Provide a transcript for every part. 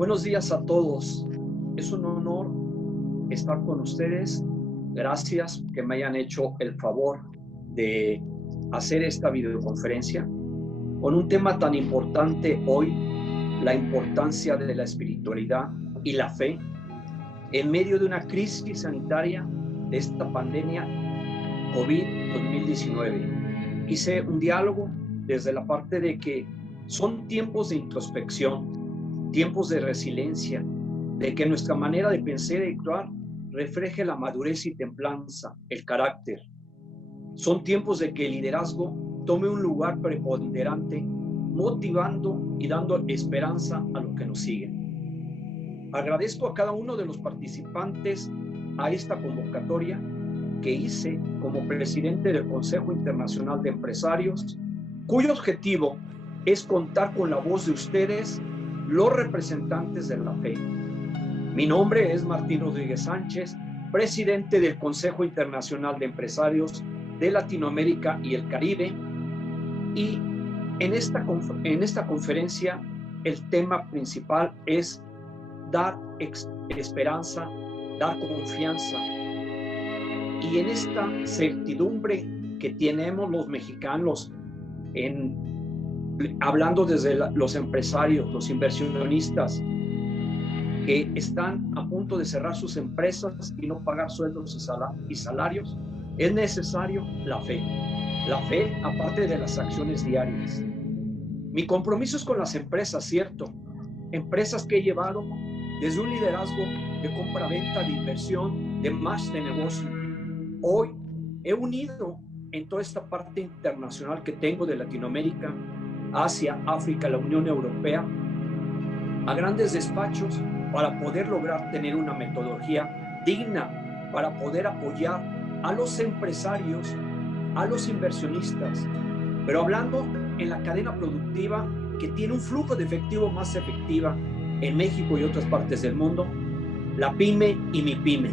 Buenos días a todos. Es un honor estar con ustedes. Gracias que me hayan hecho el favor de hacer esta videoconferencia con un tema tan importante hoy, la importancia de la espiritualidad y la fe en medio de una crisis sanitaria de esta pandemia COVID-2019. Hice un diálogo desde la parte de que son tiempos de introspección, tiempos de resiliencia, de que nuestra manera de pensar y actuar refleje la madurez y templanza, el carácter. Son tiempos de que el liderazgo tome un lugar preponderante, motivando y dando esperanza a los que nos siguen. Agradezco a cada uno de los participantes a esta convocatoria que hice como presidente del Consejo Internacional de Empresarios, cuyo objetivo es contar con la voz de ustedes, los representantes de la fe. Mi nombre es Martín Rodríguez Sánchez, presidente del Consejo Internacional de Empresarios de Latinoamérica y el Caribe, y en esta conferencia el tema principal es dar esperanza, dar confianza. Y en esta certidumbre que tenemos los mexicanos, hablando desde los empresarios, los inversionistas, que están a punto de cerrar sus empresas y no pagar sueldos y salarios, es necesario la fe. La fe, aparte de las acciones diarias. Mi compromiso es con las empresas, cierto. Empresas que he llevado desde un liderazgo de compra-venta, de inversión, de más de negocio. Hoy he unido en toda esta parte internacional que tengo de Latinoamérica, Asia, África, la Unión Europea, a grandes despachos para poder lograr tener una metodología digna para poder apoyar a los empresarios, a los inversionistas, pero hablando en la cadena productiva que tiene un flujo de efectivo más efectiva en México y otras partes del mundo, la pyme y mi pyme,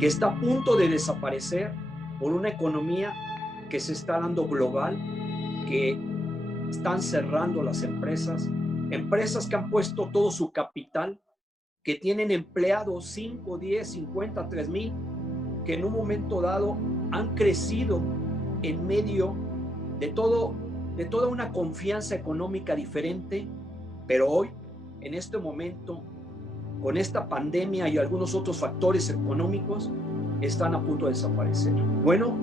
que está a punto de desaparecer por una economía que se está dando global, que están cerrando las empresas que han puesto todo su capital, que tienen empleados 5, 10, 50, 3,000, que en un momento dado han crecido en medio de toda una confianza económica diferente, pero hoy, en este momento, con esta pandemia y algunos otros factores económicos, están a punto de desaparecer. Bueno,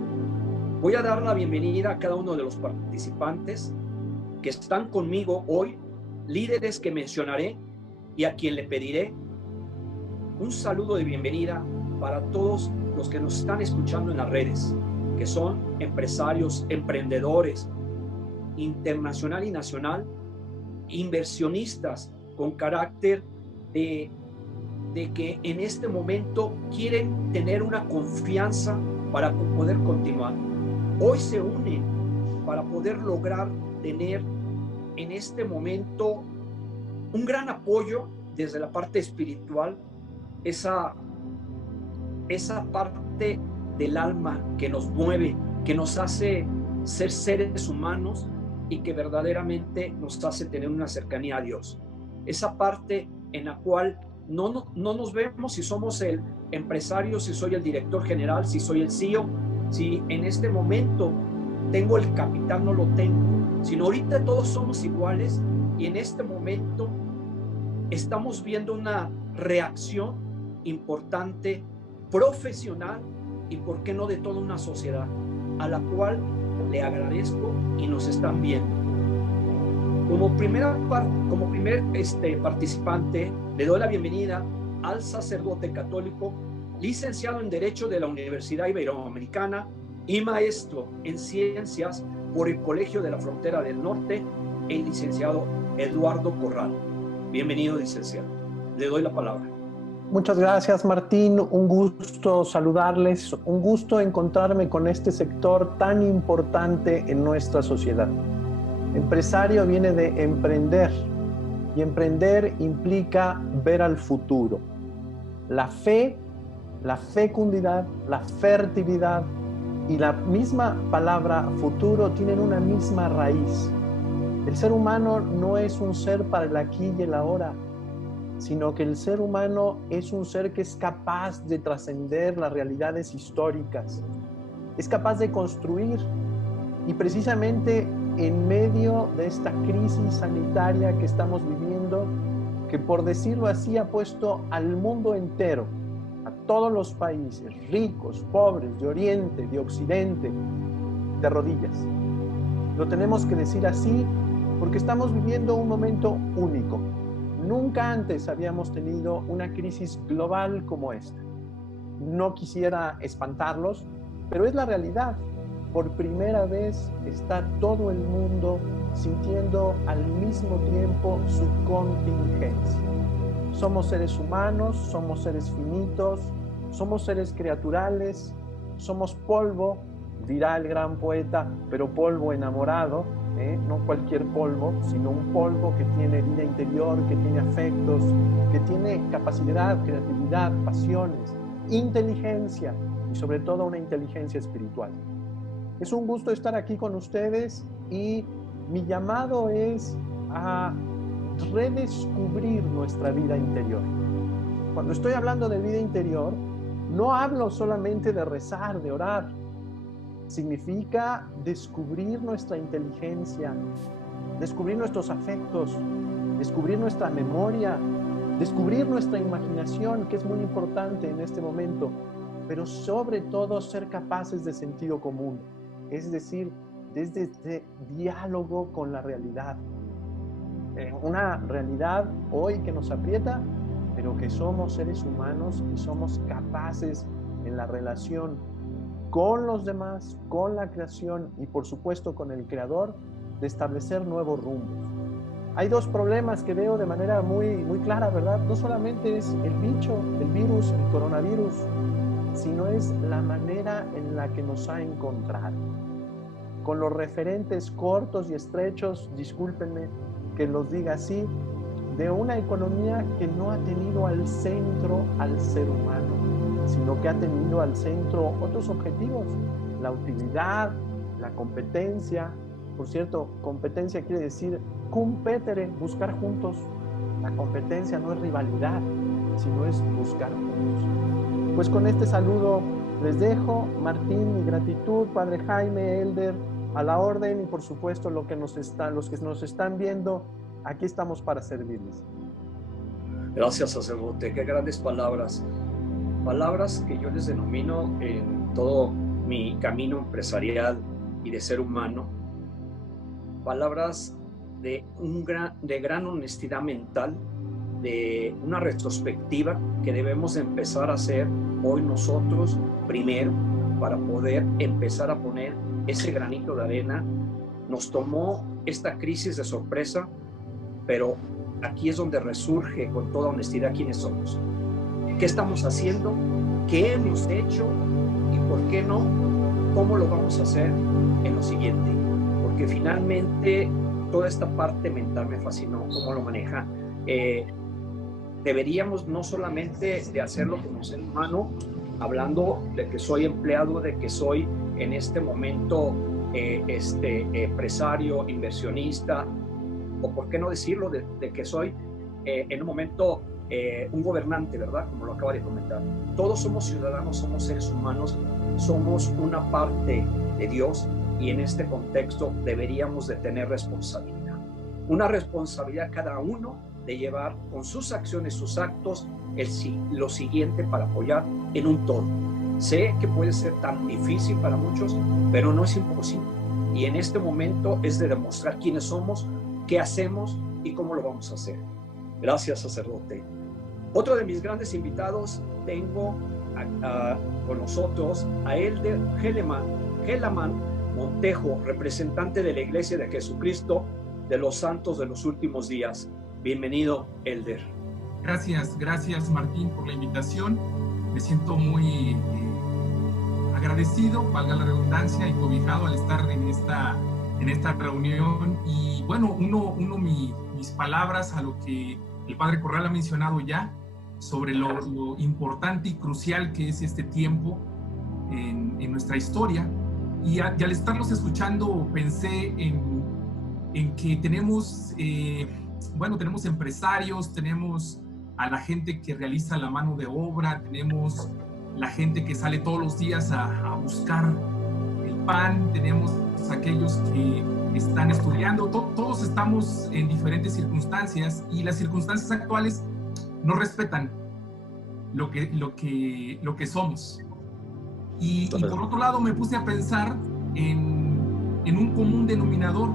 voy a dar la bienvenida a cada uno de los participantes que están conmigo hoy, líderes que mencionaré y a quien le pediré un saludo de bienvenida para todos los que nos están escuchando en las redes, que son empresarios, emprendedores, internacional y nacional, inversionistas con carácter de que en este momento quieren tener una confianza para poder continuar. Hoy se unen para poder lograr tener en este momento un gran apoyo desde la parte espiritual, esa parte del alma que nos mueve, que nos hace ser seres humanos y que verdaderamente nos hace tener una cercanía a Dios. Esa parte en la cual no nos vemos si somos el empresario, si soy el director general, si soy el CEO, si en este momento tengo el capital, no lo tengo, sino ahorita todos somos iguales y en este momento estamos viendo una reacción importante, profesional y por qué no de toda una sociedad a la cual le agradezco y nos están viendo. Como primer participante, le doy la bienvenida al sacerdote católico, licenciado en Derecho de la Universidad Iberoamericana y maestro en Ciencias por el Colegio de la Frontera del Norte, el licenciado Eduardo Corral. Bienvenido, licenciado. Le doy la palabra. Muchas gracias, Martín. Un gusto saludarles, un gusto encontrarme con este sector tan importante en nuestra sociedad. Empresario viene de emprender y emprender implica ver al futuro. La fe, la fecundidad, la fertilidad y la misma palabra futuro tienen una misma raíz. El ser humano no es un ser para el aquí y el ahora. sino que el ser humano es un ser que es capaz de trascender las realidades históricas, es capaz de construir, y precisamente en medio de esta crisis sanitaria que estamos viviendo, que por decirlo así ha puesto al mundo entero, a todos los países, ricos, pobres, de Oriente, de Occidente, de rodillas. Lo tenemos que decir así porque estamos viviendo un momento único. Nunca antes habíamos tenido una crisis global como esta. No quisiera espantarlos, pero es la realidad. Por primera vez está todo el mundo sintiendo al mismo tiempo su contingencia. Somos seres humanos, somos seres finitos, somos seres criaturales, somos polvo, dirá el gran poeta, pero polvo enamorado, no cualquier polvo, sino un polvo que tiene vida interior, que tiene afectos, que tiene capacidad, creatividad, pasiones, inteligencia y sobre todo una inteligencia espiritual. Es un gusto estar aquí con ustedes y mi llamado es a redescubrir nuestra vida interior. Cuando estoy hablando de vida interior, no hablo solamente de rezar, de orar. Significa descubrir nuestra inteligencia, descubrir nuestros afectos, descubrir nuestra memoria, descubrir nuestra imaginación, que es muy importante en este momento, pero sobre todo ser capaces de sentido común. Es decir, desde este diálogo con la realidad. Una realidad hoy que nos aprieta, pero que somos seres humanos y somos capaces en la relación con los demás, con la creación y por supuesto con el Creador, de establecer nuevos rumbos. Hay dos problemas que veo de manera muy clara, ¿verdad? No solamente es el bicho, el virus, el coronavirus, sino es la manera en la que nos ha encontrado. Con los referentes cortos y estrechos, discúlpenme que los diga así, de una economía que no ha tenido al centro al ser humano, sino que ha tenido al centro otros objetivos, la utilidad, la competencia. Por cierto, competencia quiere decir competere, buscar juntos. La competencia no es rivalidad, sino es buscar juntos. Pues con este saludo les dejo. Martín, mi gratitud, Padre Jaime, Elder, a la orden, y por supuesto los que nos están viendo, aquí estamos para servirles. Gracias, sacerdote. Qué grandes palabras. Palabras que yo les denomino en todo mi camino empresarial y de ser humano. Palabras de gran honestidad mental, de una retrospectiva que debemos empezar a hacer hoy nosotros primero para poder empezar a poner ese granito de arena. Nos tomó esta crisis de sorpresa, pero aquí es donde resurge con toda honestidad quiénes somos, qué estamos haciendo, qué hemos hecho y por qué no, cómo lo vamos a hacer en lo siguiente, porque finalmente toda esta parte mental me fascinó, cómo lo maneja. Deberíamos no solamente de hacerlo como ser humano, hablando de que soy empleado, de que soy en este momento empresario, inversionista, o por qué no decirlo de que soy en un momento un gobernante, ¿verdad? Como lo acaba de comentar. Todos somos ciudadanos, somos seres humanos, somos una parte de Dios y en este contexto deberíamos de tener responsabilidad. Una responsabilidad cada uno de llevar con sus acciones, sus actos, lo siguiente para apoyar en un todo. Sé que puede ser tan difícil para muchos, pero no es imposible. Y en este momento es de demostrar quiénes somos, qué hacemos y cómo lo vamos a hacer. Gracias, sacerdote. Otro de mis grandes invitados, tengo con nosotros a Elder Gelaman Montejo, representante de la Iglesia de Jesucristo de los Santos de los Últimos Días. Bienvenido, Elder. Gracias Martín por la invitación. Me siento muy agradecido, valga la redundancia, y cobijado al estar en esta reunión. Y bueno, mis palabras a lo que el Padre Corral ha mencionado ya, sobre lo importante y crucial que es este tiempo en nuestra historia. Y al estarlos escuchando pensé en que tenemos empresarios, tenemos a la gente que realiza la mano de obra, tenemos la gente que sale todos los días a buscar el pan, tenemos aquellos que están estudiando, todos estamos en diferentes circunstancias y las circunstancias actuales no respetan lo que somos. Y por otro lado me puse a pensar en un común denominador,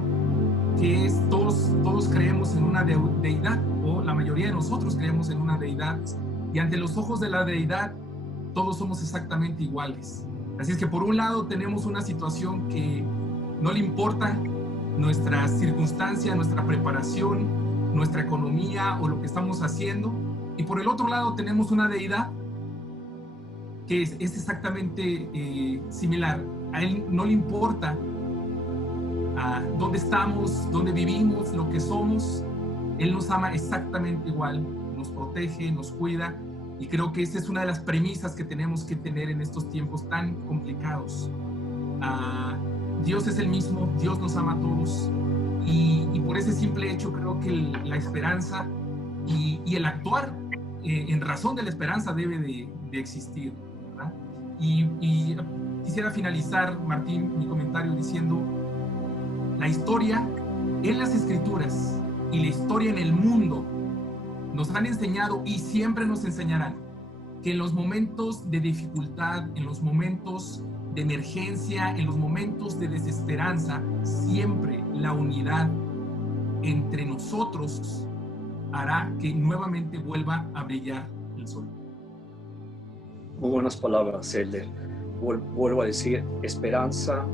que es todos creemos en una deidad, o la mayoría de nosotros creemos en una deidad, y ante los ojos de la deidad todos somos exactamente iguales. Así es que por un lado tenemos una situación que no le importa nuestra circunstancia, nuestra preparación, nuestra economía o lo que estamos haciendo, y por el otro lado tenemos una deidad que es exactamente similar. A él no le importa dónde estamos, dónde vivimos, lo que somos. Él nos ama exactamente igual, nos protege, nos cuida, y creo que esa es una de las premisas que tenemos que tener en estos tiempos tan complicados. Dios es el mismo, Dios nos ama a todos, y por ese simple hecho creo que la esperanza y el actuar en razón de la esperanza debe de existir, ¿verdad? Y quisiera finalizar, Martín, mi comentario diciendo: la historia en las Escrituras y la historia en el mundo nos han enseñado y siempre nos enseñarán que en los momentos de dificultad, en los momentos de emergencia, en los momentos de desesperanza, siempre la unidad entre nosotros hará que nuevamente vuelva a brillar el sol. Muy buenas palabras, Elder. Vuelvo a decir, esperanza,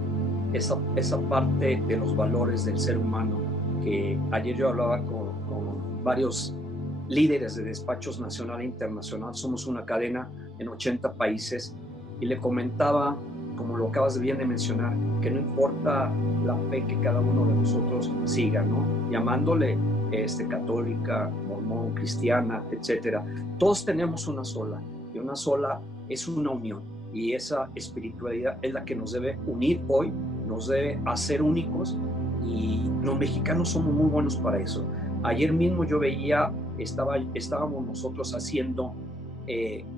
esa parte de los valores del ser humano, que ayer yo hablaba con varios líderes de despachos nacional e internacional. Somos una cadena en 80 países, y le comentaba, como lo acabas de bien de mencionar, que no importa la fe que cada uno de nosotros siga, ¿no? Llamándole católica, mormón, cristiana, etcétera. Todos tenemos una sola, y una sola es una unión, y esa espiritualidad es la que nos debe unir hoy, nos debe hacer únicos, y los mexicanos somos muy buenos para eso. Ayer mismo yo veía, estábamos nosotros haciendo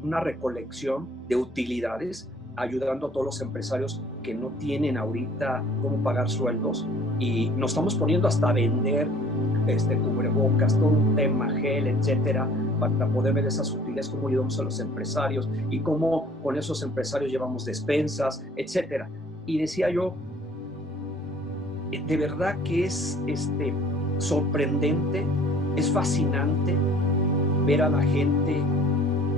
una recolección de utilidades, ayudando a todos los empresarios que no tienen ahorita cómo pagar sueldos, y nos estamos poniendo hasta a vender cubrebocas, todo un tema, gel, etcétera, para poder ver esas utilidades, cómo ayudamos a los empresarios y cómo con esos empresarios llevamos despensas, etcétera. Y decía yo, de verdad que es sorprendente, es fascinante ver a la gente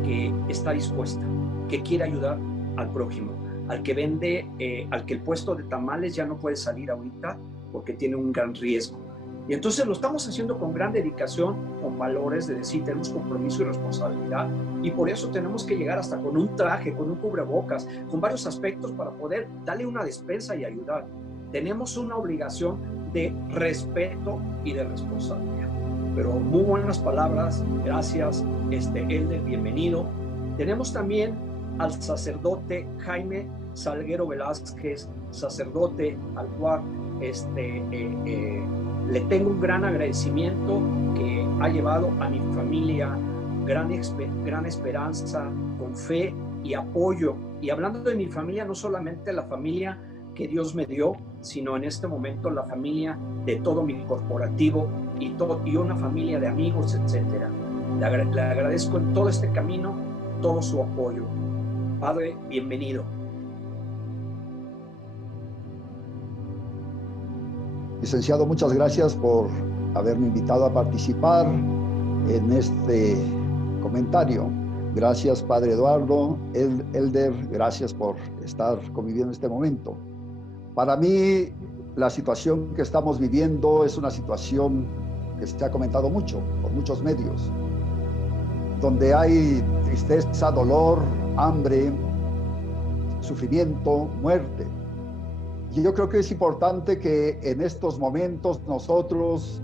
que está dispuesta, que quiere ayudar al prójimo, al que vende, al que el puesto de tamales ya no puede salir ahorita porque tiene un gran riesgo. Y entonces lo estamos haciendo con gran dedicación, con valores de decir, tenemos compromiso y responsabilidad, y por eso tenemos que llegar hasta con un traje, con un cubrebocas, con varios aspectos para poder darle una despensa y ayudar. Tenemos una obligación de respeto y de responsabilidad. Pero muy buenas palabras, gracias, Elder, bienvenido. Tenemos también al sacerdote Jaime Salguero Velázquez, sacerdote al cual le tengo un gran agradecimiento, que ha llevado a mi familia gran esperanza, con fe y apoyo. Y hablando de mi familia, no solamente la familia que Dios me dio, sino en este momento la familia de todo mi corporativo y una familia de amigos, etcétera. Le agradezco en todo este camino todo su apoyo. Padre, bienvenido. Licenciado, muchas gracias por haberme invitado a participar en este comentario. Gracias, Padre Eduardo, Elder, gracias por estar conviviendo en este momento. Para mí, la situación que estamos viviendo es una situación que se ha comentado mucho por muchos medios, donde hay tristeza, dolor, hambre, sufrimiento, muerte. Y yo creo que es importante que en estos momentos nosotros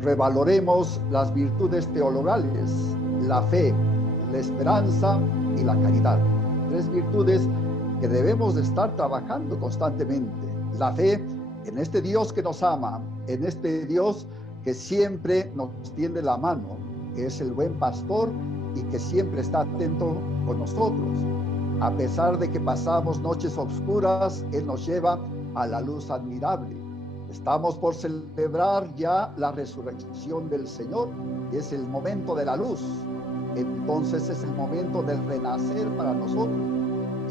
revaloremos las virtudes teologales, la fe, la esperanza y la caridad. 3 virtudes que debemos de estar trabajando constantemente. La fe en este Dios que nos ama, en este Dios que siempre nos tiende la mano, que es el buen pastor y que siempre está atento con nosotros. A pesar de que pasamos noches oscuras, Él nos lleva a la luz admirable. Estamos por celebrar ya la resurrección del Señor. Es el momento de la luz. Entonces es el momento del renacer para nosotros.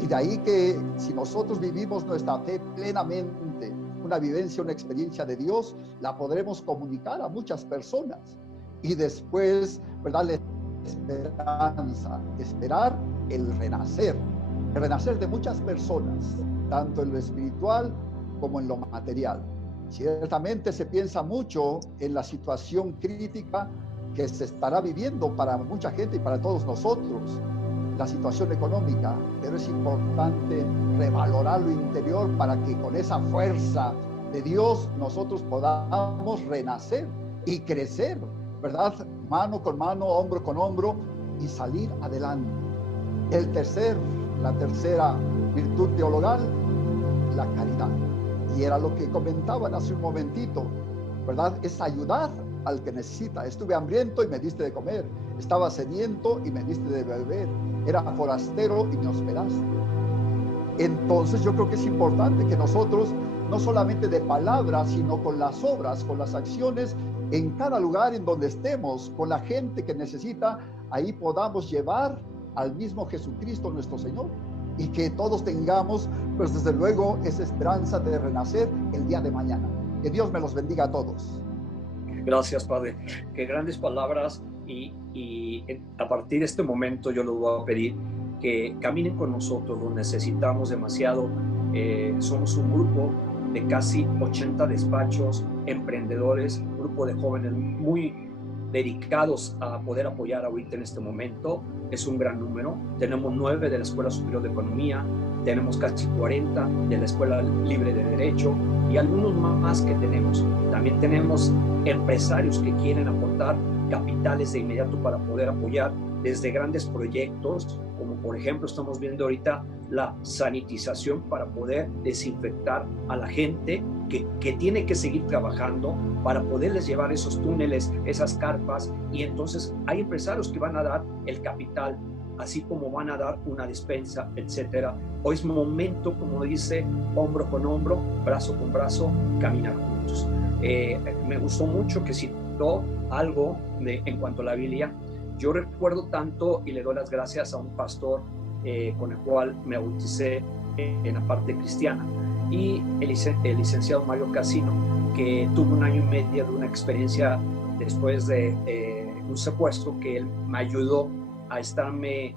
Y de ahí que si nosotros vivimos nuestra fe plenamente, una vivencia, una experiencia de Dios, la podremos comunicar a muchas personas. Y después, ¿verdad? La esperanza, esperar el renacer de muchas personas, tanto en lo espiritual como en lo material. Ciertamente se piensa mucho en la situación crítica que se estará viviendo para mucha gente y para todos nosotros, la situación económica, pero es importante revalorar lo interior para que con esa fuerza de Dios nosotros podamos renacer y crecer, ¿verdad? Mano con mano, hombro con hombro y salir adelante. La tercera virtud teologal, la caridad. Y era lo que comentaban hace un momentito, ¿verdad? Es ayudar al que necesita. Estuve hambriento y me diste de comer. Estaba sediento y me diste de beber. Era forastero y me hospedaste. Entonces yo creo que es importante que nosotros, no solamente de palabras, sino con las obras, con las acciones, en cada lugar en donde estemos, con la gente que necesita, ahí podamos llevar al mismo Jesucristo nuestro Señor. Y que todos tengamos, pues desde luego, esa esperanza de renacer el día de mañana. Que Dios me los bendiga a todos. Gracias, Padre. Qué grandes palabras, y a partir de este momento yo les voy a pedir que caminen con nosotros, lo necesitamos demasiado. Somos un grupo de casi 80 despachos, emprendedores, un grupo de jóvenes muy dedicados a poder apoyar ahorita en este momento. Es un gran número. Tenemos 9 de la Escuela Superior de Economía, tenemos casi 40 de la Escuela Libre de Derecho y algunos más que tenemos. También tenemos empresarios que quieren aportar capitales de inmediato para poder apoyar desde grandes proyectos, como por ejemplo estamos viendo ahorita la sanitización para poder desinfectar a la gente que tiene que seguir trabajando para poderles llevar esos túneles, esas carpas, y entonces hay empresarios que van a dar el capital, así como van a dar una despensa, etcétera. Hoy es momento, como dice, hombro con hombro, brazo con brazo, caminar juntos. Me gustó mucho que citó algo en cuanto a la Biblia. Yo recuerdo tanto y le doy las gracias a un pastor con el cual me bauticé en la parte cristiana, y el licenciado Mario Casino, que tuvo 1 año y medio de una experiencia después de un secuestro, que él me ayudó a estarme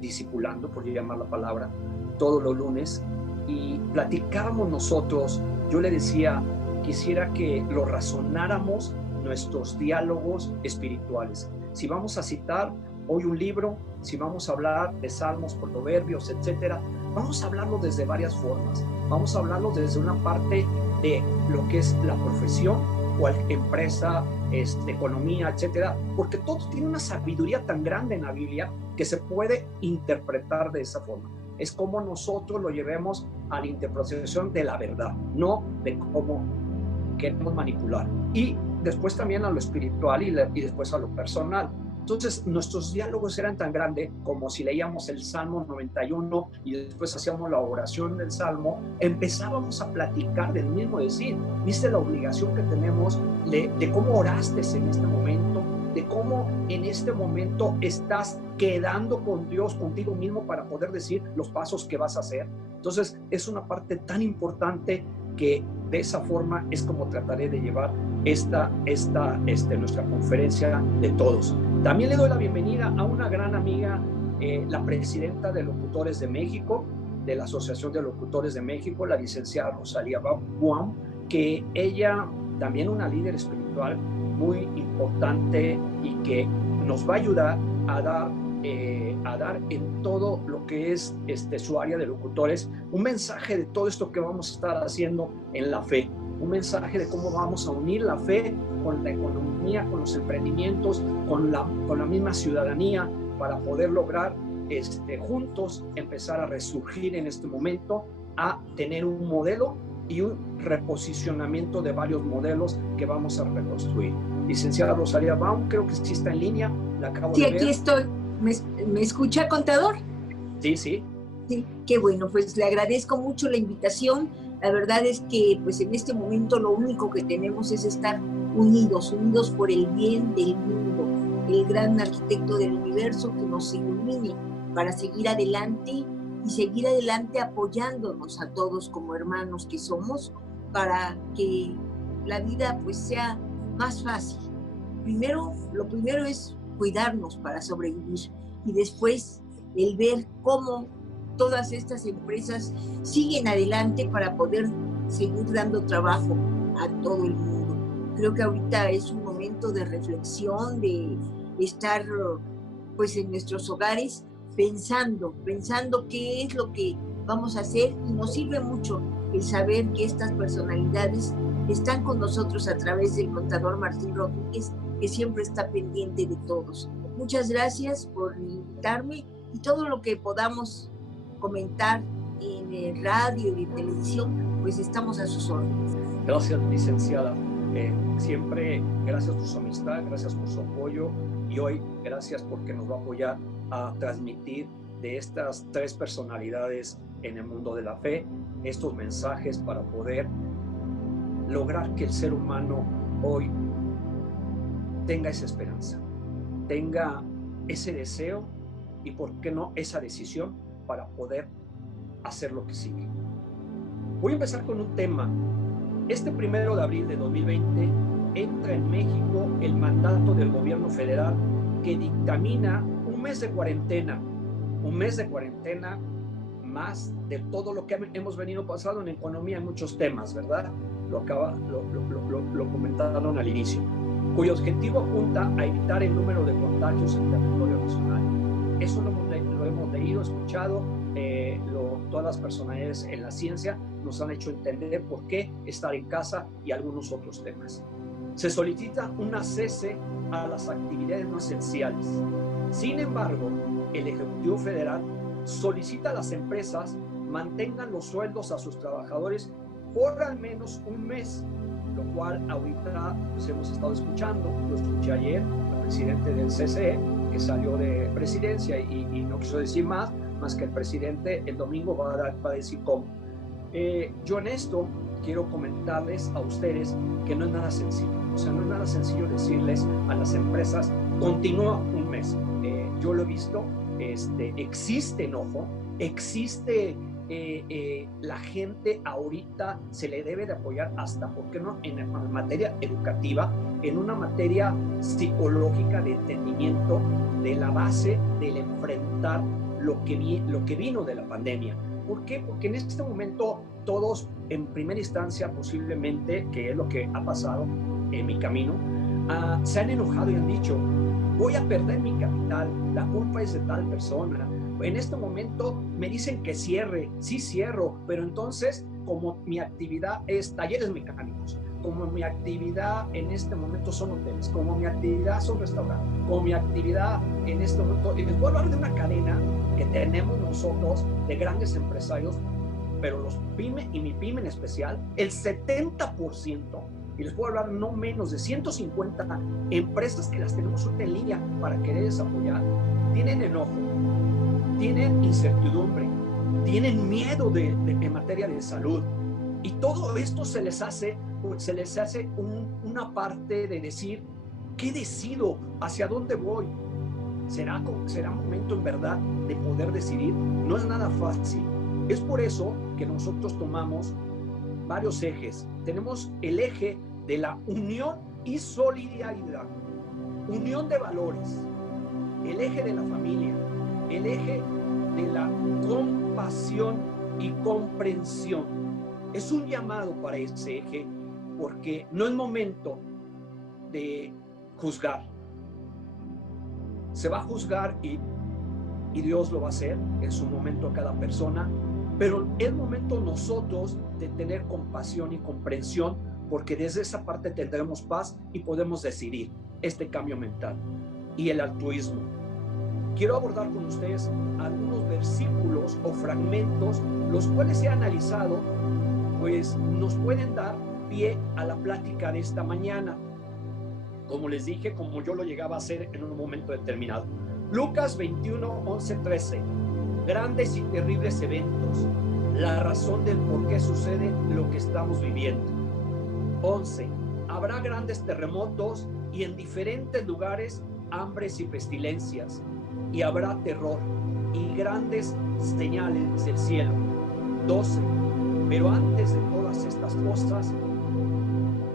discipulando, por llamar la palabra, todos los lunes, y platicábamos nosotros. Yo le decía, quisiera que lo razonáramos, nuestros diálogos espirituales. Si vamos a citar hoy un libro, si vamos a hablar de salmos, proverbios, etcétera, vamos a hablarlo desde varias formas. Vamos a hablarlo desde una parte de lo que es la profesión, cual empresa, economía, etcétera, porque todo tiene una sabiduría tan grande en la Biblia que se puede interpretar de esa forma. Es como nosotros lo llevemos a la interpretación de la verdad, no de cómo queremos manipular. Y después también a lo espiritual y después a lo personal. Entonces, nuestros diálogos eran tan grandes como si leíamos el Salmo 91 y después hacíamos la oración del Salmo, empezábamos a platicar del mismo decir. ¿Viste la obligación que tenemos de cómo oraste en este momento? De cómo en este momento estás quedando con Dios, contigo mismo, para poder decir los pasos que vas a hacer. Entonces, es una parte tan importante que de esa forma es como trataré de llevar nuestra conferencia de todos. También le doy la bienvenida a una gran amiga, la presidenta de Locutores de México, de la Asociación de Locutores de México, la licenciada Rosalía Buam, que ella también una líder espiritual muy importante y que nos va a ayudar a dar en todo lo que es su área de locutores un mensaje de todo esto que vamos a estar haciendo en la fe, un mensaje de cómo vamos a unir la fe con la economía, con los emprendimientos, con la misma ciudadanía, para poder lograr juntos empezar a resurgir en este momento, a tener un modelo y un reposicionamiento de varios modelos que vamos a reconstruir. Licenciada Rosalía Baum, creo que sí está en línea, la acabo de ver. Sí, aquí estoy. ¿Me escucha, contador? Sí, sí. Sí, qué bueno, pues le agradezco mucho la invitación. La verdad es que pues en este momento lo único que tenemos es estar unidos por el bien del mundo, el gran arquitecto del universo que nos ilumine para seguir adelante y seguir adelante apoyándonos a todos como hermanos que somos para que la vida pues sea más fácil. Lo primero es cuidarnos para sobrevivir y después el ver cómo todas estas empresas siguen adelante para poder seguir dando trabajo a todo el mundo. Creo que ahorita es un momento de reflexión, de estar pues en nuestros hogares pensando qué es lo que vamos a hacer, y nos sirve mucho el saber que estas personalidades están con nosotros a través del contador Martín Rodríguez, que siempre está pendiente de todos. Muchas gracias por invitarme, y todo lo que podamos comentar en radio y en televisión, pues estamos a sus órdenes. Gracias, licenciada. Siempre gracias por su amistad, gracias por su apoyo, y hoy gracias porque nos va a apoyar a transmitir de estas tres personalidades en el mundo de la fe estos mensajes para poder lograr que el ser humano hoy tenga esa esperanza, tenga ese deseo y, por qué no, esa decisión para poder hacer lo que sigue. Voy a empezar con un tema. Este 1 de abril de 2020 entra en México el mandato del gobierno federal que dictamina un mes de cuarentena más de todo lo que hemos venido pasando en economía en muchos temas, ¿verdad? Lo comentaron al inicio, cuyo objetivo apunta a evitar el número de contagios en el territorio nacional. Eso lo hemos leído, escuchado, todas las personalidades en la ciencia nos han hecho entender por qué estar en casa y algunos otros temas. Se solicita un cese a las actividades no esenciales. Sin embargo, el Ejecutivo Federal solicita a las empresas mantengan los sueldos a sus trabajadores por al menos un mes, lo cual ahorita pues, hemos estado escuchando. Lo escuché ayer, el presidente del CCE, que salió de presidencia y no quiso decir más que el presidente el domingo va a decir cómo. Yo en esto quiero comentarles a ustedes que no es nada sencillo. O sea, no es nada sencillo decirles a las empresas, continúa un mes. Yo lo he visto, existe enojo, existe la gente ahorita se le debe de apoyar hasta, ¿por qué no?, en materia educativa, en una materia psicológica de entendimiento de la base del enfrentar lo que vino de la pandemia. ¿Por qué? Porque en este momento todos, en primera instancia posiblemente, que es lo que ha pasado en mi camino, se han enojado y han dicho, voy a perder mi capital, la culpa es de tal persona. En este momento me dicen que cierre, sí cierro, pero entonces como mi actividad es talleres mecánicos, como mi actividad en este momento son hoteles, como mi actividad son restaurantes, como mi actividad en este momento, y les voy a hablar de una cadena que tenemos nosotros de grandes empresarios, pero los pyme y mi pyme en especial, el 70%, y les puedo hablar no menos de 150 empresas que las tenemos en línea para quererles apoyar, tienen enojo, tienen incertidumbre, tienen miedo en materia de salud, y todo esto se les hace una parte de decir, ¿qué decido? ¿Hacia dónde voy? ¿Será momento en verdad de poder decidir? No es nada fácil. Es por eso que nosotros tomamos varios ejes. Tenemos el eje de la unión y solidaridad, unión de valores, el eje de la familia, el eje de la compasión y comprensión. Es un llamado para ese eje porque no es momento de juzgar. Se va a juzgar y Dios lo va a hacer en su momento a cada persona, pero es momento nosotros de tener compasión y comprensión, porque desde esa parte tendremos paz y podemos decidir este cambio mental y el altruismo. Quiero abordar con ustedes algunos versículos o fragmentos, los cuales he analizado pues nos pueden dar pie a la plática de esta mañana. Como les dije, como yo lo llegaba a hacer en un momento determinado. Lucas 21, 11, 13. Grandes y terribles eventos, la razón del por qué sucede lo que estamos viviendo. 11. Habrá grandes terremotos y en diferentes lugares hambres y pestilencias, y habrá terror y grandes señales del cielo. 12. Pero antes de todas estas cosas,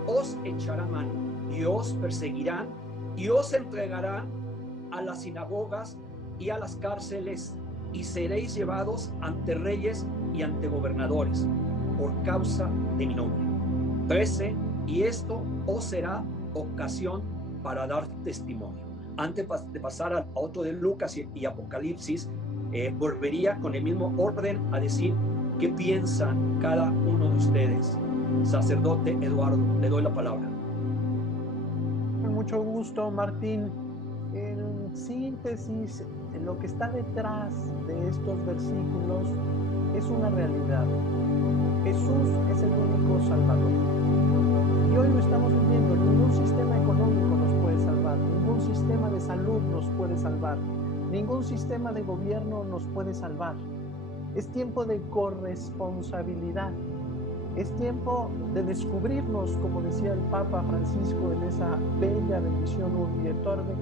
os echarán mano y os perseguirán y os entregarán a las sinagogas y a las cárceles, y seréis llevados ante reyes y ante gobernadores por causa de mi nombre. 13. Y esto os será ocasión para dar testimonio. Antes de pasar a otro de Lucas y Apocalipsis, volvería con el mismo orden a decir qué piensan cada uno de ustedes. Sacerdote Eduardo, le doy la palabra. Con mucho gusto, Martín. En síntesis, lo que está detrás de estos versículos es una realidad. Jesús es el único Salvador. Y hoy lo estamos viviendo. Ningún sistema económico nos puede salvar, ningún sistema de salud nos puede salvar, ningún sistema de gobierno nos puede salvar. Es tiempo de corresponsabilidad. Es tiempo de descubrirnos, como decía el Papa Francisco en esa bella bendición Urbi et Orbi,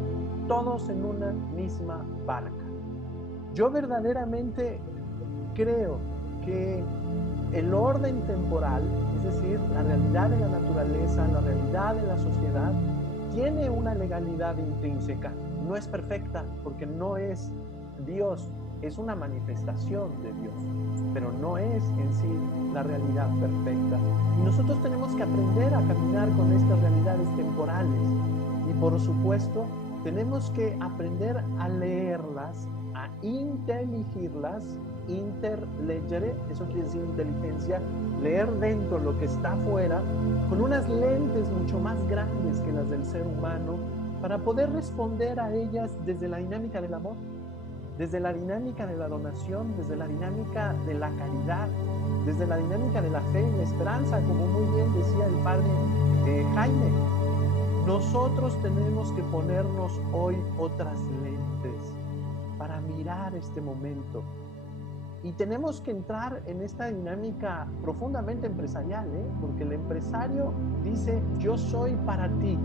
todos en una misma barca. Yo verdaderamente creo que el orden temporal, es decir, la realidad de la naturaleza, la realidad de la sociedad, tiene una legalidad intrínseca. No es perfecta porque no es Dios, es una manifestación de Dios, pero no es en sí la realidad perfecta. Y nosotros tenemos que aprender a caminar con estas realidades temporales. Y por supuesto, tenemos que aprender a leerlas, a inteligirlas. Interleggere, eso quiere decir inteligencia, leer dentro lo que está afuera, con unas lentes mucho más grandes que las del ser humano, para poder responder a ellas desde la dinámica del amor, desde la dinámica de la donación, desde la dinámica de la caridad, desde la dinámica de la fe y la esperanza, como muy bien decía el padre Jaime. Nosotros tenemos que ponernos hoy otras lentes para mirar este momento. Y tenemos que entrar en esta dinámica profundamente empresarial, porque el empresario dice, yo soy para ti,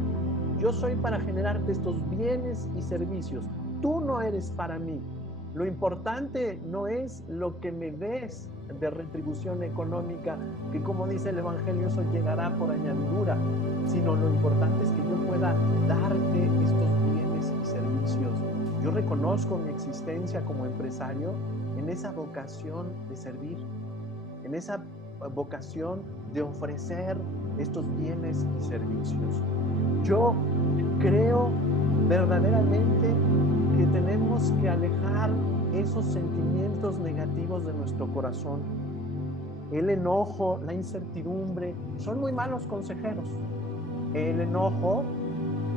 yo soy para generarte estos bienes y servicios, tú no eres para mí. Lo importante no es lo que me des de retribución económica, que como dice el Evangelio, eso llegará por añadidura, sino lo importante es que yo pueda darte estos bienes y servicios. Yo reconozco mi existencia como empresario en esa vocación de servir, en esa vocación de ofrecer estos bienes y servicios. Yo creo verdaderamente que tenemos que alejar esos sentimientos negativos de nuestro corazón. El enojo, la incertidumbre, son muy malos consejeros. El enojo,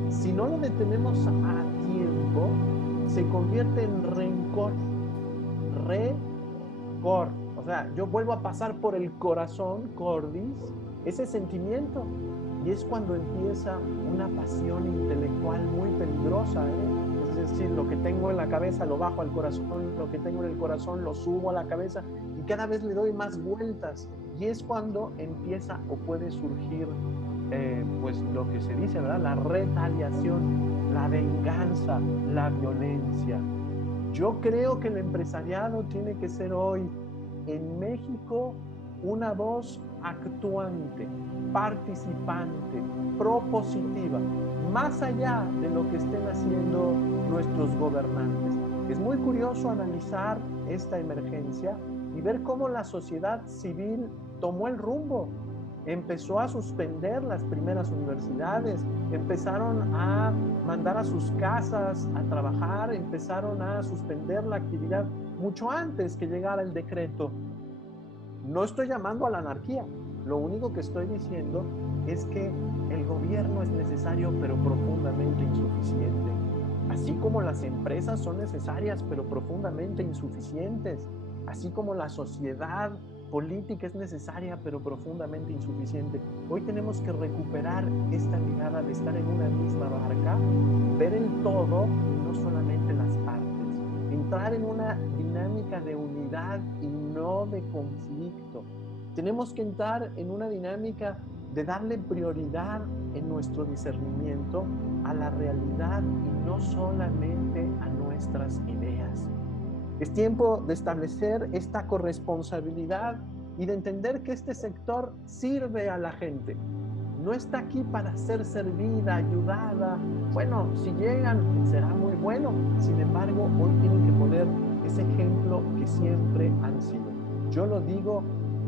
si no lo detenemos a tiempo, se convierte en rencor. O sea, yo vuelvo a pasar por el corazón, cordis, ese sentimiento, y es cuando empieza una pasión intelectual muy peligrosa, Es decir, lo que tengo en la cabeza lo bajo al corazón, lo que tengo en el corazón lo subo a la cabeza, y cada vez le doy más vueltas, y es cuando empieza o puede surgir pues lo que se dice, ¿verdad? La retaliación, la venganza, la violencia. Yo creo que el empresariado tiene que ser hoy en México una voz actuante, participante, propositiva, más allá de lo que estén haciendo nuestros gobernantes. Es muy curioso analizar esta emergencia y ver cómo la sociedad civil tomó el rumbo. Empezó a suspender las primeras universidades, empezaron a mandar a sus casas a trabajar, empezaron a suspender la actividad mucho antes que llegara el decreto. No estoy llamando a la anarquía, lo único que estoy diciendo es que el gobierno es necesario pero profundamente insuficiente, así como las empresas son necesarias pero profundamente insuficientes, así como la sociedad política es necesaria, pero profundamente insuficiente. Hoy tenemos que recuperar esta mirada de estar en una misma barca, ver el todo y no solamente las partes. Entrar en una dinámica de unidad y no de conflicto. Tenemos que entrar en una dinámica de darle prioridad en nuestro discernimiento a la realidad y no solamente a nuestras ideas. Es tiempo de establecer esta corresponsabilidad y de entender que este sector sirve a la gente. No está aquí para ser servida, ayudada. Bueno, si llegan, será muy bueno. Sin embargo, hoy tienen que poner ese ejemplo que siempre han sido. Yo lo digo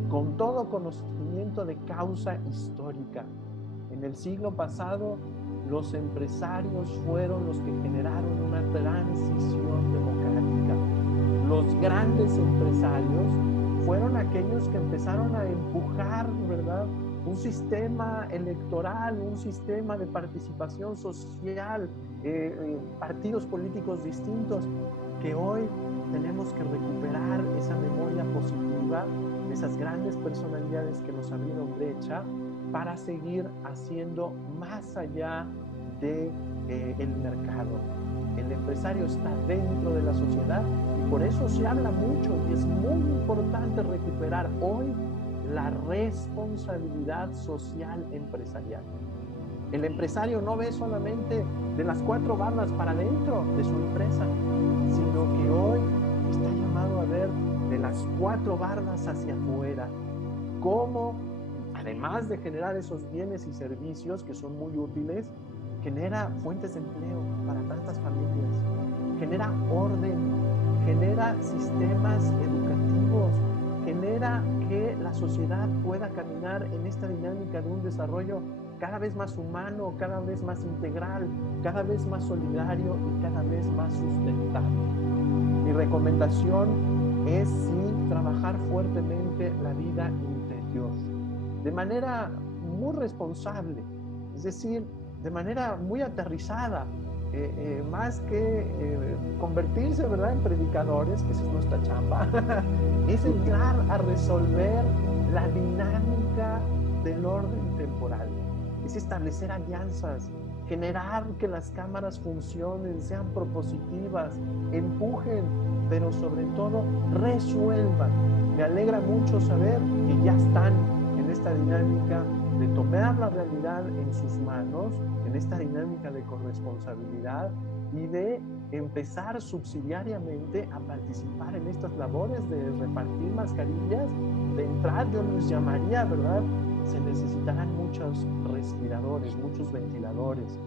con todo conocimiento de causa histórica. En el siglo pasado, los empresarios fueron los que generaron una transición democrática. Los grandes empresarios fueron aquellos que empezaron a empujar, ¿verdad?, un sistema electoral, un sistema de participación social, partidos políticos distintos, que hoy tenemos que recuperar esa memoria positiva de esas grandes personalidades que nos abrieron brecha para seguir haciendo más allá del mercado. El empresario está dentro de la sociedad y por eso se habla mucho y es muy importante recuperar hoy la responsabilidad social empresarial. El empresario no ve solamente de las 4 barras para adentro de su empresa, sino que hoy está llamado a ver de las 4 barras hacia afuera, cómo, además de generar esos bienes y servicios que son muy útiles, genera fuentes de empleo para tantas familias, genera orden, genera sistemas educativos, genera que la sociedad pueda caminar en esta dinámica de un desarrollo cada vez más humano, cada vez más integral, cada vez más solidario y cada vez más sustentable. Mi recomendación es sí trabajar fuertemente la vida interior, de manera muy responsable, es decir, de manera muy aterrizada, más que convertirse, ¿verdad?, en predicadores, que esa es nuestra chamba, es entrar a resolver la dinámica del orden temporal, es establecer alianzas, generar que las cámaras funcionen, sean propositivas, empujen, pero sobre todo resuelvan. Me alegra mucho saber que ya están en esta dinámica de tomar la realidad en sus manos, en esta dinámica de corresponsabilidad y de empezar subsidiariamente a participar en estas labores de repartir mascarillas, de entrar, yo les llamaría, ¿verdad? Se necesitarán muchos respiradores, muchos ventiladores.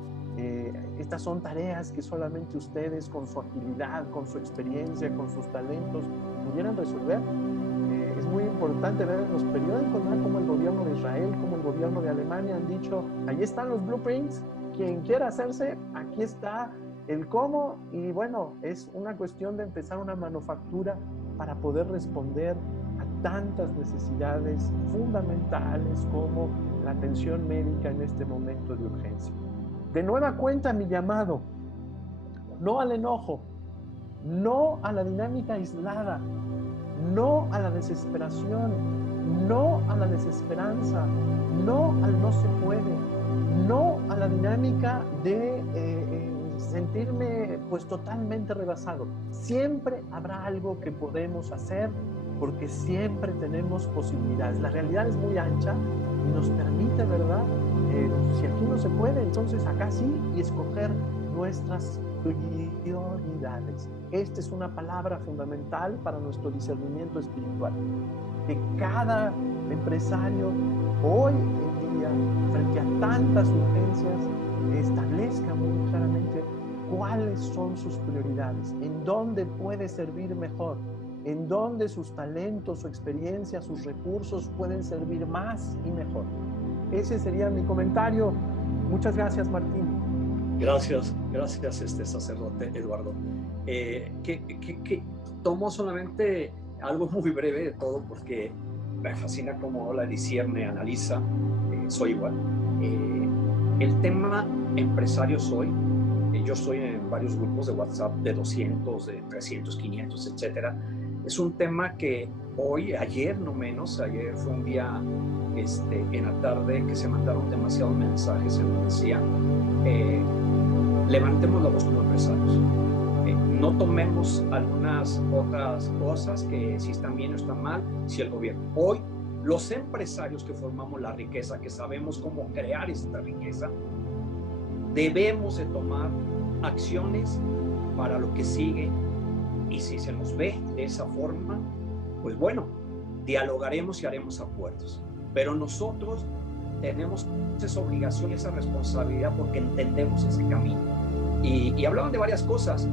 Estas son tareas que solamente ustedes con su agilidad, con su experiencia, con sus talentos pudieran resolver. Es muy importante ver en los periódicos, ¿no?, como el gobierno de Israel, como el gobierno de Alemania han dicho, ahí están los blueprints, quien quiera hacerse, aquí está el cómo, y bueno, es una cuestión de empezar una manufactura para poder responder a tantas necesidades fundamentales como la atención médica en este momento de urgencia. De nueva cuenta mi llamado, no al enojo, no a la dinámica aislada, no a la desesperación, no a la desesperanza, no al no se puede, no a la dinámica de sentirme pues totalmente rebasado. Siempre habrá algo que podemos hacer porque siempre tenemos posibilidades. La realidad es muy ancha y nos permite, ¿verdad? Si aquí no se puede, entonces acá sí, y escoger nuestras prioridades. Esta es una palabra fundamental para nuestro discernimiento espiritual. Que cada empresario hoy en día, frente a tantas urgencias, establezca muy claramente cuáles son sus prioridades, en dónde puede servir mejor, en dónde sus talentos, su experiencia, sus recursos pueden servir más y mejor. Ese sería mi comentario. Muchas gracias, Martín. Gracias, sacerdote Eduardo. Que tomo solamente algo muy breve de todo porque me fascina cómo la discierne, analiza, soy igual. El tema empresario soy, yo estoy en varios grupos de WhatsApp de 200, de 300, 500, etcétera. Es un tema que ayer no menos, ayer fue un día en la tarde que se mandaron demasiados mensajes, se nos decía, levantemos la voz como empresarios, no tomemos algunas otras cosas que si están bien o están mal, si el gobierno. Hoy, los empresarios que formamos la riqueza, que sabemos cómo crear esta riqueza, debemos de tomar acciones para lo que sigue, y si se nos ve de esa forma, pues bueno, dialogaremos y haremos acuerdos. Pero nosotros tenemos esa obligación y esa responsabilidad porque entendemos ese camino. Y hablaban de varias cosas,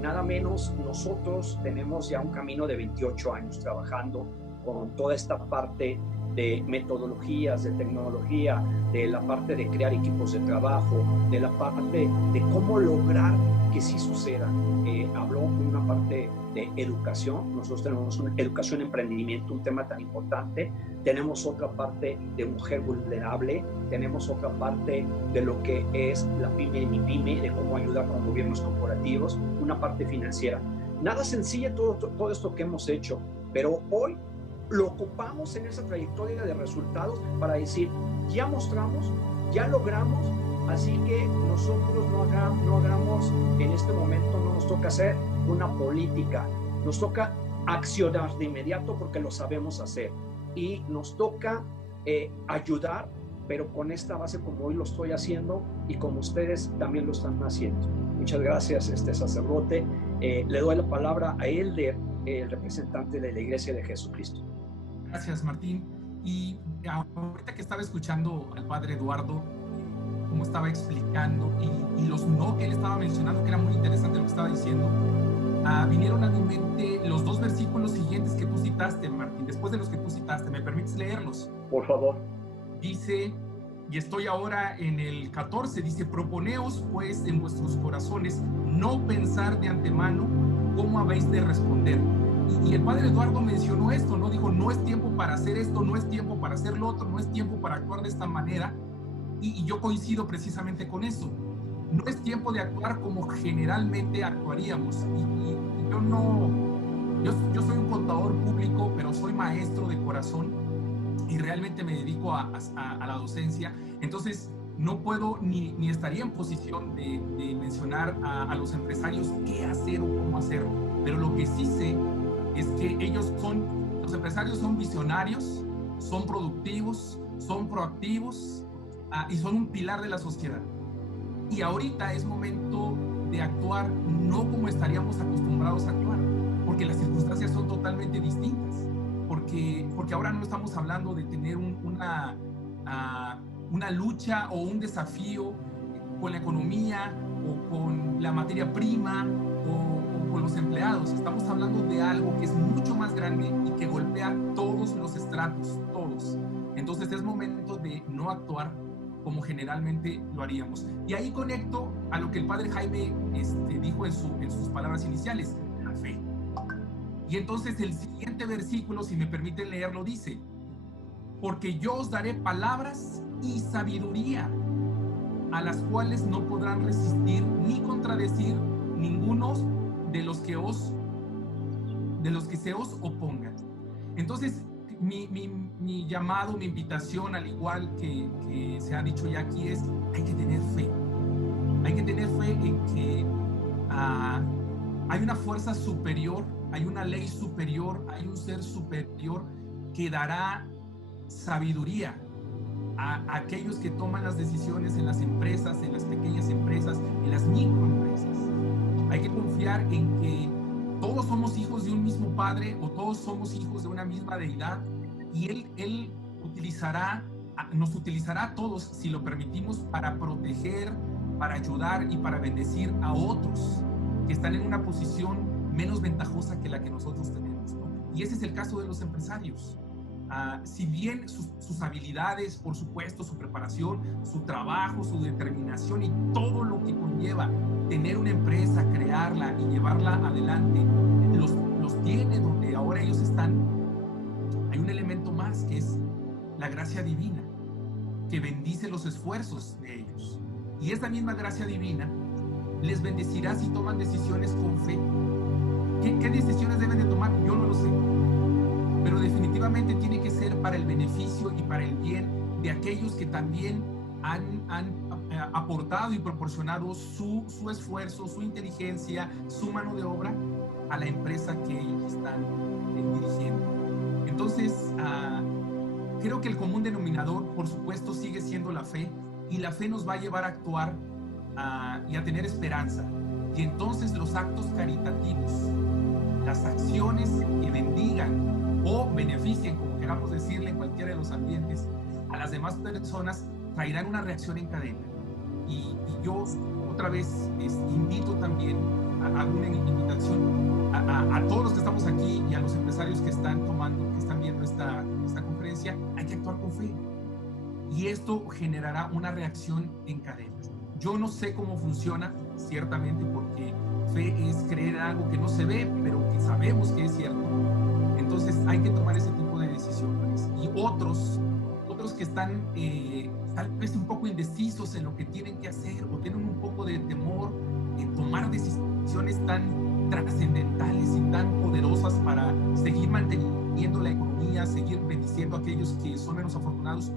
nada menos nosotros tenemos ya un camino de 28 años trabajando con toda esta parte de metodologías, de tecnología, de la parte de crear equipos de trabajo, de la parte de cómo lograr que sí suceda. Habló una parte de educación, nosotros tenemos una educación en emprendimiento, un tema tan importante, tenemos otra parte de mujer vulnerable, tenemos otra parte de lo que es la pyme y mi pyme, de cómo ayudar con gobiernos corporativos, una parte financiera. Nada sencilla todo esto que hemos hecho, pero hoy lo ocupamos en esa trayectoria de resultados para decir, ya mostramos, ya logramos, así que nosotros no hagamos en este momento, no nos toca hacer una política, nos toca accionar de inmediato porque lo sabemos hacer y nos toca ayudar, pero con esta base como hoy lo estoy haciendo y como ustedes también lo están haciendo. Muchas gracias, sacerdote. Le doy la palabra a Elder, el representante de la Iglesia de Jesucristo. Gracias, Martín. Y ahorita que estaba escuchando al padre Eduardo, cómo estaba explicando y los no que él estaba mencionando, que era muy interesante lo que estaba diciendo, vinieron a mi mente los dos versículos siguientes que tú citaste, Martín, después de los que tú citaste. ¿Me permites leerlos? Por favor. Dice, y estoy ahora en el 14, dice, proponeos pues en vuestros corazones no pensar de antemano cómo habéis de responder. Y el padre Eduardo mencionó esto, ¿no? Dijo, no es tiempo para hacer esto, no es tiempo para hacer lo otro, no es tiempo para actuar de esta manera. Y yo coincido precisamente con eso. No es tiempo de actuar como generalmente actuaríamos. Y yo soy un contador público, pero soy maestro de corazón y realmente me dedico a la docencia. Entonces, no puedo ni estaría en posición de mencionar a los empresarios qué hacer o cómo hacerlo. Pero lo que sí sé es que los empresarios son visionarios, son productivos, son proactivos y son un pilar de la sociedad. Y ahorita es momento de actuar no como estaríamos acostumbrados a actuar, porque las circunstancias son totalmente distintas, porque ahora no estamos hablando de tener una lucha o un desafío con la economía o con la materia prima o con los empleados. Estamos hablando de algo que es mucho más grande y que golpea todos los estratos, todos. Entonces es momento de no actuar como generalmente lo haríamos. Y ahí conecto a lo que el padre Jaime dijo en sus palabras iniciales, la fe. Y entonces el siguiente versículo, si me permiten leerlo, dice, porque yo os daré palabras y sabiduría, a las cuales no podrán resistir ni contradecir ninguno de los que se os opongan. Entonces, mi llamado, mi invitación, al igual que se ha dicho ya aquí, es hay que tener fe. Hay que tener fe en que hay una fuerza superior, hay una ley superior, hay un ser superior que dará sabiduría a aquellos que toman las decisiones en las empresas, en las pequeñas empresas, en las microempresas. Hay que confiar en que todos somos hijos de un mismo Padre o todos somos hijos de una misma deidad y Él nos utilizará a todos, si lo permitimos, para proteger, para ayudar y para bendecir a otros que están en una posición menos ventajosa que la que nosotros tenemos, ¿no? Y ese es el caso de los empresarios. Si bien sus habilidades, por supuesto, su preparación, su trabajo, su determinación y todo lo que conlleva tener una empresa, crearla y llevarla adelante, los tiene donde ahora ellos están, hay un elemento más que es la gracia divina, que bendice los esfuerzos de ellos. Y esta misma gracia divina les bendecirá si toman decisiones con fe. ¿Qué decisiones deben de tomar? Yo no lo sé. pero definitivamente tiene que ser para el beneficio y para el bien de aquellos que también han aportado y proporcionado su esfuerzo, su inteligencia, su mano de obra a la empresa que ellos están dirigiendo. Entonces, creo que el común denominador, por supuesto, sigue siendo la fe, y la fe nos va a llevar a actuar y a tener esperanza. Y entonces los actos caritativos, las acciones que bendigan o beneficien, como queramos decirle en cualquiera de los ambientes, a las demás personas, traerán una reacción en cadena. Y yo otra vez invito también, hago una invitación a todos los que estamos aquí y a los empresarios que están viendo esta conferencia. Hay que actuar con fe, y esto generará una reacción en cadena. Yo no sé cómo funciona, ciertamente, porque fe es creer en algo que no se ve, pero que sabemos que es cierto. Entonces hay que tomar ese tipo de decisiones. Y otros que están tal vez un poco indecisos en lo que tienen que hacer, o tienen un poco de temor en tomar decisiones tan trascendentales y tan poderosas para seguir manteniendo la economía, seguir bendiciendo a aquellos que son menos afortunados,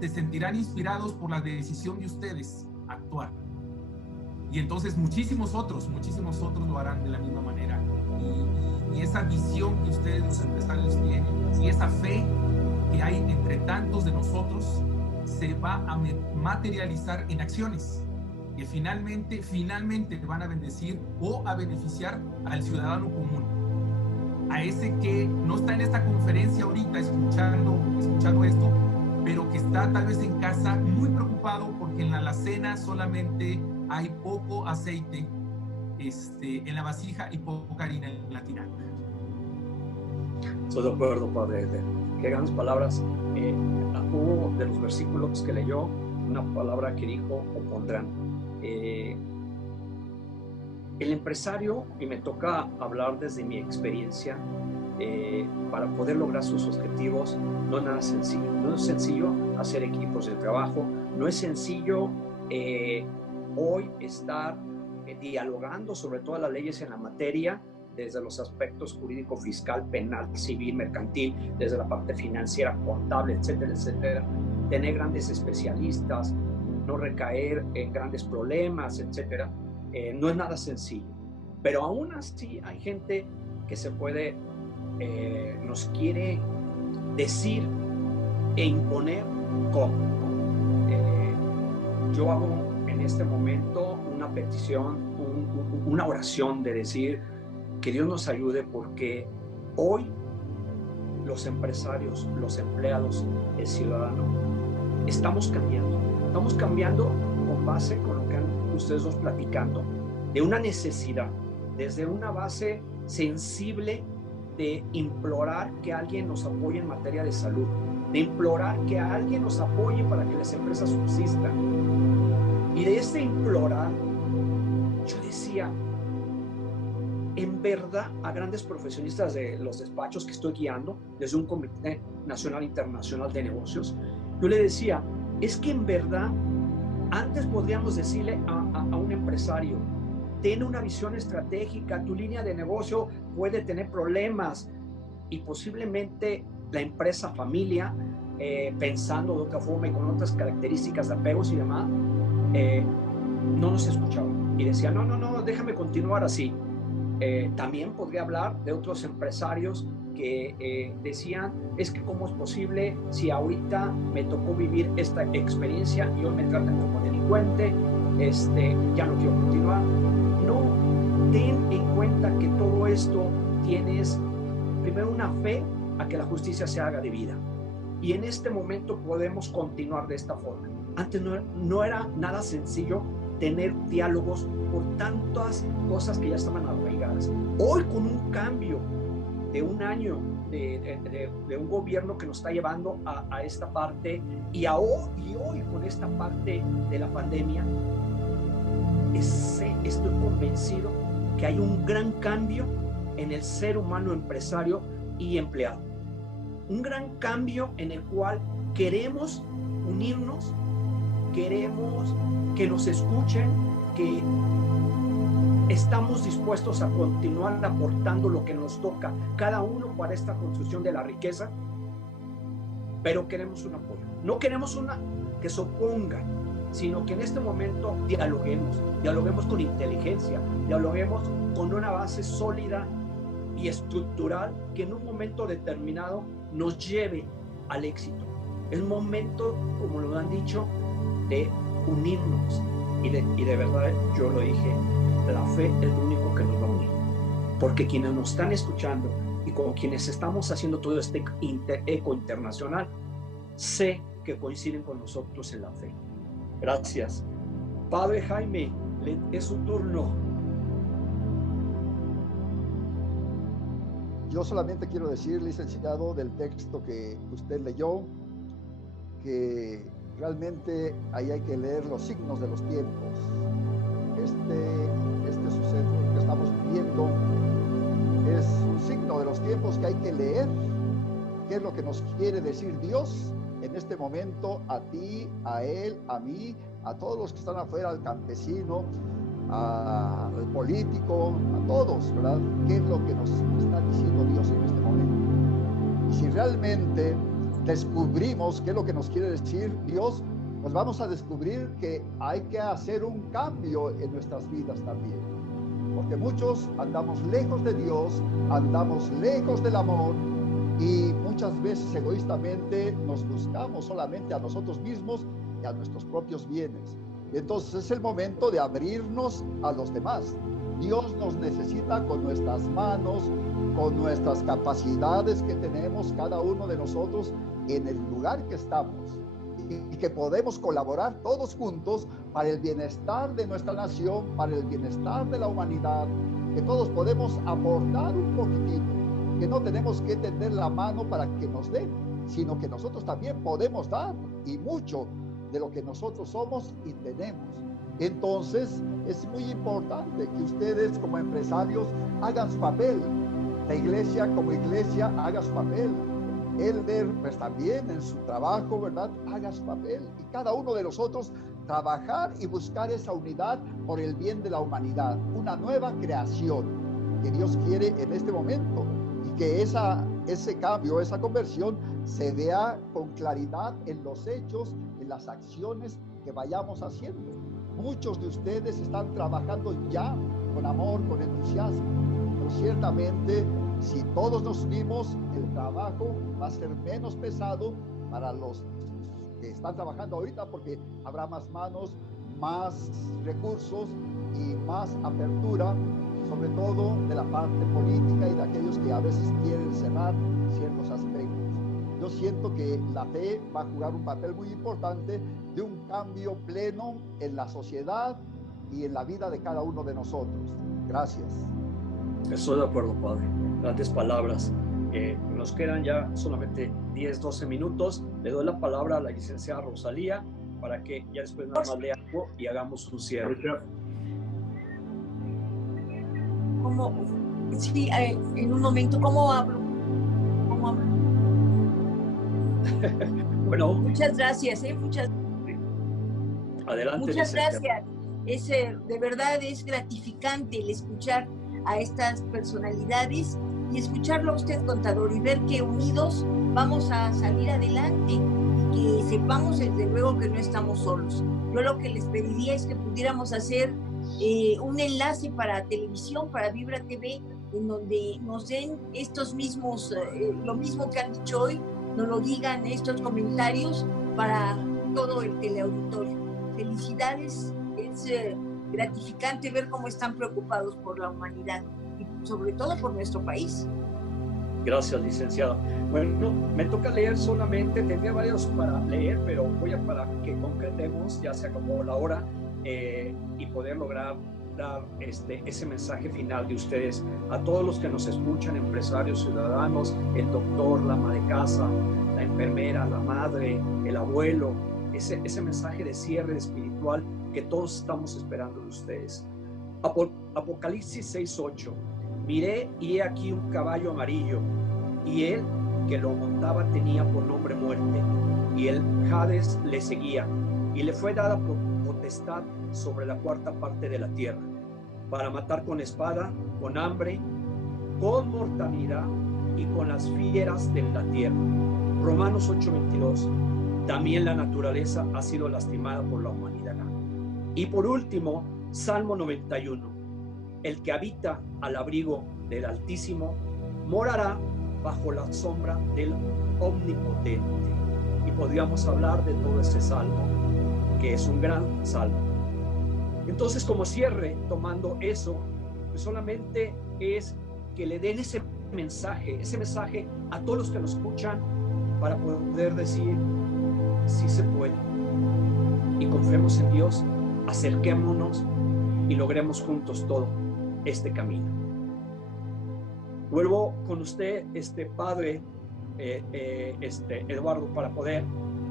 se sentirán inspirados por la decisión de ustedes actuar. Y entonces muchísimos otros lo harán de la misma manera. Y esa visión que ustedes, los empresarios, tienen, y esa fe que hay entre tantos de nosotros, se va a materializar en acciones que finalmente van a bendecir o a beneficiar al ciudadano común, a ese que no está en esta conferencia ahorita escuchando esto, pero que está tal vez en casa muy preocupado porque en la alacena solamente hay poco aceite en la vasija y poca harina en la tinaja. Estoy de acuerdo, Padre. Qué grandes palabras. Hubo de los versículos que leyó una palabra que dijo: opondrán. El empresario, y me toca hablar desde mi experiencia, para poder lograr sus objetivos, no es nada sencillo. No es sencillo hacer equipos de trabajo, no es sencillo hoy estar dialogando sobre todas las leyes en la materia, desde los aspectos jurídico, fiscal, penal, civil, mercantil, desde la parte financiera, contable, etcétera, etcétera. Tener grandes especialistas, no recaer en grandes problemas, etcétera. No es nada sencillo. Pero aún así hay gente que se puede, nos quiere decir e imponer cómo. Yo hago en este momento una petición, una oración de decir que Dios nos ayude, porque hoy los empresarios, los empleados, el ciudadano, estamos cambiando con base con lo que han ustedes dos platicando, de una necesidad, desde una base sensible de implorar que alguien nos apoye en materia de salud, de implorar que alguien nos apoye para que las empresas subsistan. Y de este implorar, yo decía, en verdad, a grandes profesionistas de los despachos que estoy guiando, desde un Comité Nacional Internacional de Negocios, yo le decía, es que en verdad, antes podríamos decirle a un empresario: ten una visión estratégica, tu línea de negocio puede tener problemas, y posiblemente la empresa familia, pensando de otra forma y con otras características de apegos y demás, no nos escuchaba y decía, no, déjame continuar así. También podría hablar de otros empresarios que decían, es que cómo es posible si ahorita me tocó vivir esta experiencia y hoy me tratan como delincuente, ya no quiero continuar. No, ten en cuenta que todo esto tienes primero una fe a que la justicia se haga debida, y en este momento podemos continuar de esta forma. Antes no era nada sencillo tener diálogos por tantas cosas que ya estaban arraigadas. Hoy, con un cambio de un año de un gobierno que nos está llevando a esta parte, y hoy con esta parte de la pandemia, estoy convencido que hay un gran cambio en el ser humano empresario y empleado. Un gran cambio en el cual queremos unirnos, queremos que nos escuchen, que estamos dispuestos a continuar aportando lo que nos toca cada uno para esta construcción de la riqueza, pero queremos un apoyo. No queremos una que se oponga, sino que en este momento dialoguemos con inteligencia, dialoguemos con una base sólida y estructural que en un momento determinado nos lleve al éxito. Es momento, como lo han dicho, de unirnos y de verdad, yo lo dije, la fe es lo único que nos va a unir, porque quienes nos están escuchando y con quienes estamos haciendo todo este eco internacional, sé que coinciden con nosotros en la fe. Gracias. Padre Jaime, es su turno. Yo solamente quiero decir, licenciado, del texto que usted leyó, que realmente ahí hay que leer los signos de los tiempos. Este suceso que estamos viviendo es un signo de los tiempos que hay que leer. ¿Qué es lo que nos quiere decir Dios en este momento a ti, a él, a mí, a todos los que están afuera, al campesino, al político, a todos, ¿verdad? ¿Qué es lo que nos está diciendo Dios en este momento? Y si realmente descubrimos qué es lo que nos quiere decir Dios, pues vamos a descubrir que hay que hacer un cambio en nuestras vidas también. Porque muchos andamos lejos de Dios, andamos lejos del amor y muchas veces egoístamente nos buscamos solamente a nosotros mismos y a nuestros propios bienes. Y entonces es el momento de abrirnos a los demás. Dios nos necesita con nuestras manos, con nuestras capacidades que tenemos cada uno de nosotros en el lugar que estamos, y que podemos colaborar todos juntos para el bienestar de nuestra nación, para el bienestar de la humanidad, que todos podemos aportar un poquitito, que no tenemos que tender la mano para que nos den, sino que nosotros también podemos dar, y mucho de lo que nosotros somos y tenemos. Entonces es muy importante que ustedes como empresarios hagan su papel, la iglesia como iglesia haga su papel, Elder pues también en su trabajo, ¿verdad?, haga su papel, y cada uno de nosotros trabajar y buscar esa unidad por el bien de la humanidad, una nueva creación que Dios quiere en este momento, y que ese cambio, esa conversión se vea con claridad en los hechos, en las acciones que vayamos haciendo. Muchos de ustedes están trabajando ya con amor, con entusiasmo, pero ciertamente si todos nos unimos, el trabajo va a ser menos pesado para los que están trabajando ahorita, porque habrá más manos, más recursos y más apertura, sobre todo de la parte política y de aquellos que a veces quieren cerrar ciertos aspectos. Yo siento que la fe va a jugar un papel muy importante de un cambio pleno en la sociedad y en la vida de cada uno de nosotros. Gracias. Estoy de acuerdo, Padre. Grandes palabras. Nos quedan ya solamente 10, 12 minutos. Le doy la palabra a la licenciada Rosalía para que ya después nada más lea algo y hagamos un cierre. ¿Cómo? Sí, en un momento, ¿cómo hablo? Bueno. Muchas gracias, Adelante. Muchas gracias. De verdad es gratificante el escuchar a estas personalidades y escucharlo a usted, contador, y ver que unidos vamos a salir adelante y que sepamos desde luego que no estamos solos. Yo lo que les pediría es que pudiéramos hacer un enlace para televisión, para Vibra TV, en donde nos den estos mismos, lo mismo que han dicho hoy, nos lo digan estos comentarios para todo el teleauditorio. Felicidades, es gratificante ver cómo están preocupados por la humanidad y sobre todo por nuestro país. Gracias, licenciada. Bueno, me toca leer solamente, tendría varios para leer, pero voy a para que concretemos, ya se acabó la hora, y poder lograr dar ese mensaje final de ustedes a todos los que nos escuchan, empresarios, ciudadanos, el doctor, la ama de casa, la enfermera, la madre, el abuelo, ese mensaje de cierre espiritual que todos estamos esperando de ustedes. Apocalipsis 6:8. Miré y he aquí un caballo amarillo, y él que lo montaba tenía por nombre Muerte, y el Hades le seguía, y le fue dada potestad sobre la cuarta parte de la tierra. para matar con espada, con hambre, con mortandad y con las fieras de la tierra. Romanos 8:22. También la naturaleza ha sido lastimada por la humanidad. Y por último, Salmo 91. El que habita al abrigo del Altísimo morará bajo la sombra del Omnipotente. Y podríamos hablar de todo ese salmo, que es un gran salmo. Entonces, como cierre, tomando eso, pues solamente es que le den ese mensaje a todos los que nos escuchan, para poder decir, sí se puede. Y confiemos en Dios, acerquémonos y logremos juntos todo este camino. Vuelvo con usted, padre Eduardo, para poder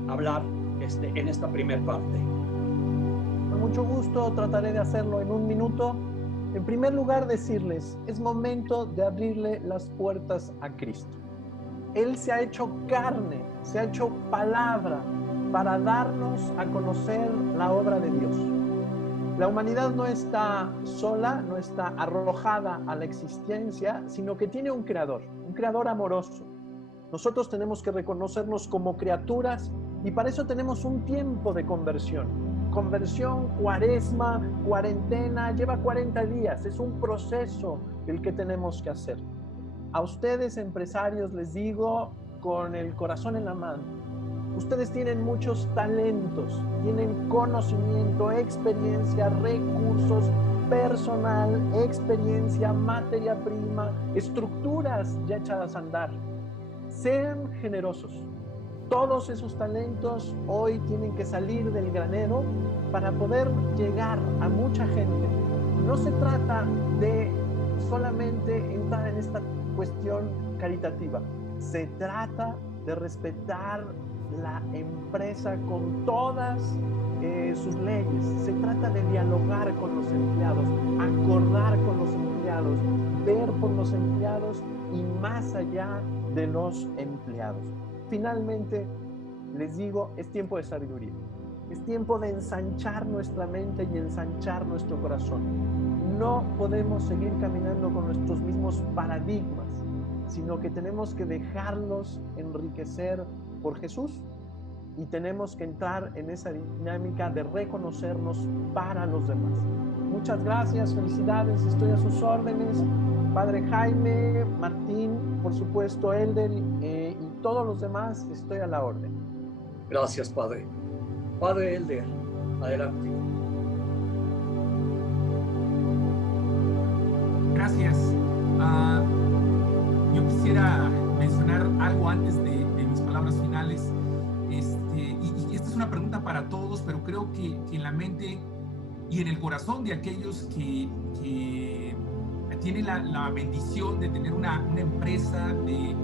hablar en esta primera parte. Con mucho gusto trataré de hacerlo en un minuto. En primer lugar, decirles, es momento de abrirle las puertas a Cristo. Él se ha hecho carne, se ha hecho palabra para darnos a conocer la obra de Dios. La humanidad no está sola, no está arrojada a la existencia, sino que tiene un creador amoroso. Nosotros tenemos que reconocernos como criaturas y para eso tenemos un tiempo de conversión. Conversión, cuaresma, cuarentena, lleva 40 días, es un proceso el que tenemos que hacer. A ustedes, empresarios, les digo con el corazón en la mano, ustedes tienen muchos talentos, tienen conocimiento, experiencia, recursos, personal, experiencia, materia prima, estructuras ya echadas a andar. Sean generosos. Todos esos talentos hoy tienen que salir del granero para poder llegar a mucha gente. No se trata de solamente entrar en esta cuestión caritativa. Se trata de respetar la empresa con todas sus leyes. Se trata de dialogar con los empleados, acordar con los empleados, ver por los empleados y más allá de los empleados. Finalmente, les digo, es tiempo de sabiduría. Es tiempo de ensanchar nuestra mente y ensanchar nuestro corazón. No podemos seguir caminando con nuestros mismos paradigmas, sino que tenemos que dejarlos enriquecer por Jesús y tenemos que entrar en esa dinámica de reconocernos para los demás. Muchas gracias, felicidades, estoy a sus órdenes. Padre Jaime, Martín, por supuesto, Elder y todos los demás, estoy a la orden. Gracias, Padre. Padre Elder, adelante. Gracias. Yo quisiera mencionar algo antes de mis palabras finales. Y esta es una pregunta para todos, pero creo que en la mente y en el corazón de aquellos que tienen la bendición de tener una empresa, de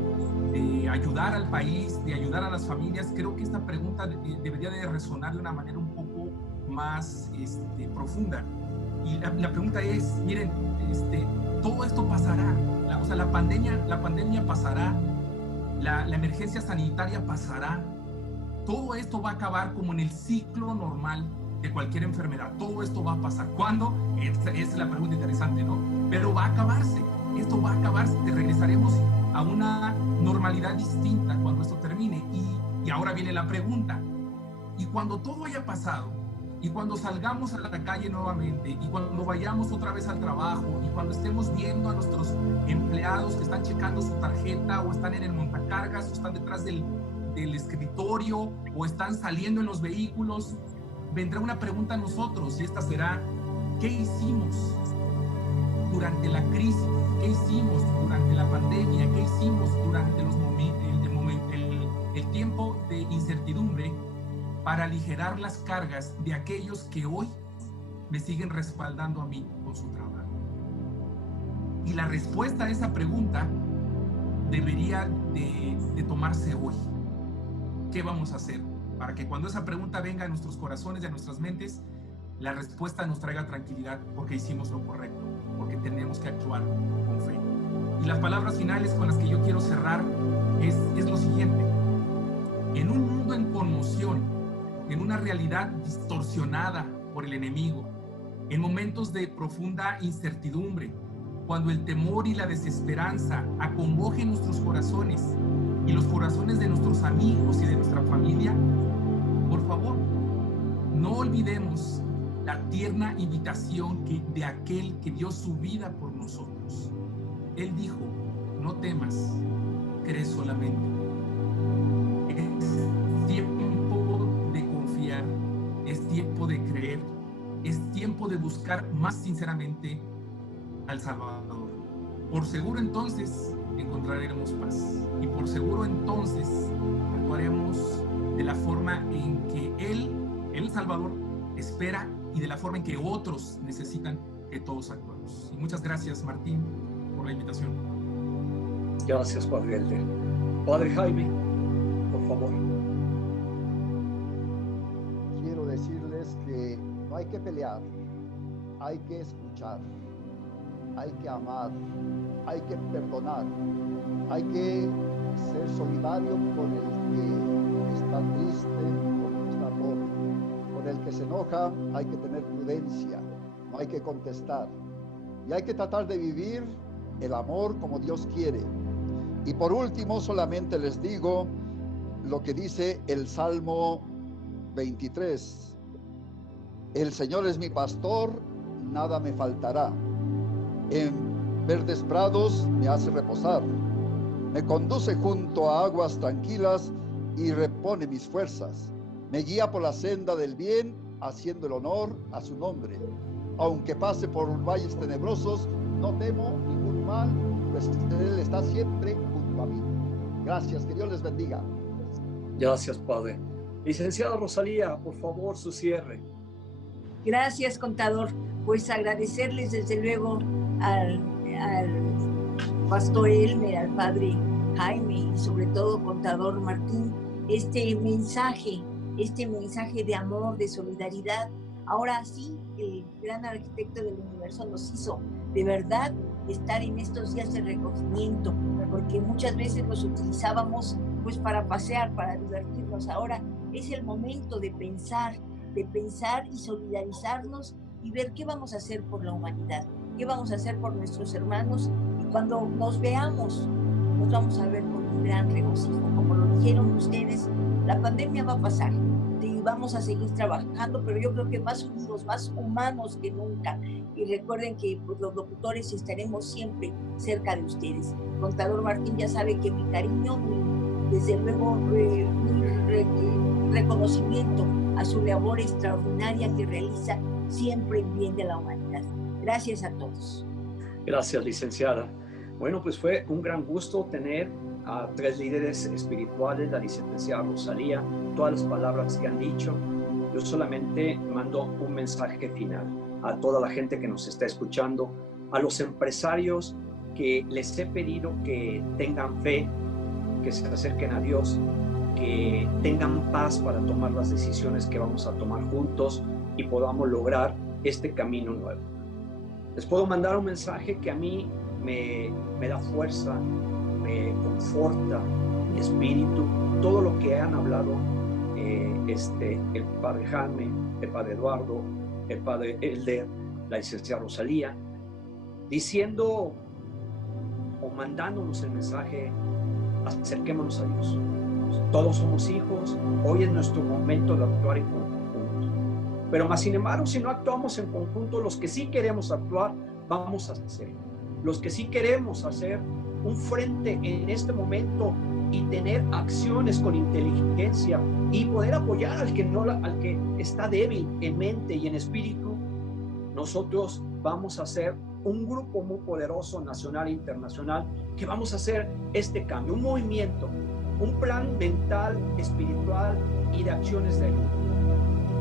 ayudar al país, de ayudar a las familias, creo que esta pregunta debería de resonar de una manera un poco más profunda. Y la pregunta es, miren, todo esto pasará, la pandemia pasará, la emergencia sanitaria pasará, todo esto va a acabar como en el ciclo normal de cualquier enfermedad, todo esto va a pasar. ¿Cuándo? Esa es la pregunta interesante, ¿no? Pero va a acabarse, esto va a acabarse, regresaremos a una normalidad distinta cuando esto termine. Y ahora viene la pregunta, y cuando todo haya pasado, y cuando salgamos a la calle nuevamente, y cuando vayamos otra vez al trabajo, y cuando estemos viendo a nuestros empleados que están checando su tarjeta, o están en el montacargas, o están detrás del escritorio, o están saliendo en los vehículos, vendrá una pregunta a nosotros, y esta será, ¿qué hicimos durante la crisis? ¿Qué hicimos durante la pandemia? ¿Qué hicimos durante el tiempo de incertidumbre para aligerar las cargas de aquellos que hoy me siguen respaldando a mí con su trabajo? Y la respuesta a esa pregunta debería de tomarse hoy. ¿Qué vamos a hacer para que cuando esa pregunta venga a nuestros corazones y a nuestras mentes, la respuesta nos traiga tranquilidad porque hicimos lo correcto, porque tenemos que actuar con fe? Y las palabras finales con las que yo quiero cerrar es lo siguiente. En un mundo en conmoción, en una realidad distorsionada por el enemigo, en momentos de profunda incertidumbre, cuando el temor y la desesperanza acongojen nuestros corazones y los corazones de nuestros amigos y de nuestra familia, por favor, no olvidemos la tierna invitación de aquel que dio su vida por nosotros. Él dijo: no temas, cree solamente. Es tiempo de confiar, es tiempo de creer, es tiempo de buscar más sinceramente al Salvador. Por seguro entonces encontraremos paz, y por seguro entonces actuaremos de la forma en que Él, el Salvador, espera, y de la forma en que otros necesitan que todos actuemos. Y muchas gracias, Martín, por la invitación. Gracias, Padre Elder. Padre Jaime, por favor. Quiero decirles que no hay que pelear, hay que escuchar, hay que amar, hay que perdonar, hay que ser solidario con el que está triste, con el que está pobre, con el que se enoja. Hay que tener prudencia, no hay que contestar, y hay que tratar de vivir el amor como Dios quiere. Y por último, solamente les digo lo que dice el Salmo 23. El Señor es mi pastor, nada me faltará. En verdes prados me hace reposar. Me conduce junto a aguas tranquilas y repone mis fuerzas. Me guía por la senda del bien, haciendo el honor a su nombre. Aunque pase por valles tenebrosos, no temo ningún mal, pues Él está siempre junto a mí. Gracias, que Dios les bendiga. Gracias, Padre. Licenciada Rosalía, por favor, su cierre. Gracias, contador. Pues agradecerles desde luego al pastor Elmer, al padre Jaime y sobre todo contador Martín, este mensaje de amor, de solidaridad. Ahora sí, el gran arquitecto del universo nos hizo de verdad estar en estos días de recogimiento, porque muchas veces los utilizábamos pues para pasear, para divertirnos. Ahora es el momento de pensar y solidarizarnos y ver qué vamos a hacer por la humanidad, qué vamos a hacer por nuestros hermanos, y cuando nos veamos nos vamos a ver con un gran regocijo. Como lo dijeron ustedes, la pandemia va a pasar y vamos a seguir trabajando, pero yo creo que más unidos, más humanos que nunca. Y recuerden que pues, los locutores estaremos siempre cerca de ustedes. Contador Martín ya sabe que mi cariño, desde luego mi reconocimiento a su labor extraordinaria que realiza siempre en bien de la humanidad. Gracias a todos. Gracias, licenciada. Bueno, pues fue un gran gusto tener a tres líderes espirituales, la licenciada Rosalía, todas las palabras que han dicho. Yo solamente mando un mensaje final a toda la gente que nos está escuchando, a los empresarios que les he pedido que tengan fe, que se acerquen a Dios, que tengan paz para tomar las decisiones que vamos a tomar juntos y podamos lograr este camino nuevo. Les puedo mandar un mensaje que a mí me da fuerza, me conforta mi espíritu, todo lo que han hablado el padre Jaime, el padre Eduardo, el padre Elder, la licenciada Rosalía, diciendo o mandándonos el mensaje: acerquémonos a Dios. Todos somos hijos, hoy es nuestro momento de actuar en conjunto. Pero más sin embargo, si no actuamos en conjunto, los que sí queremos actuar, vamos a hacer. Los que sí queremos hacer un frente en este momento y tener acciones con inteligencia y poder apoyar al que está débil en mente y en espíritu, nosotros vamos a hacer un grupo muy poderoso, nacional e internacional, que vamos a hacer este cambio, un movimiento, un plan mental, espiritual y de acciones de ayuda.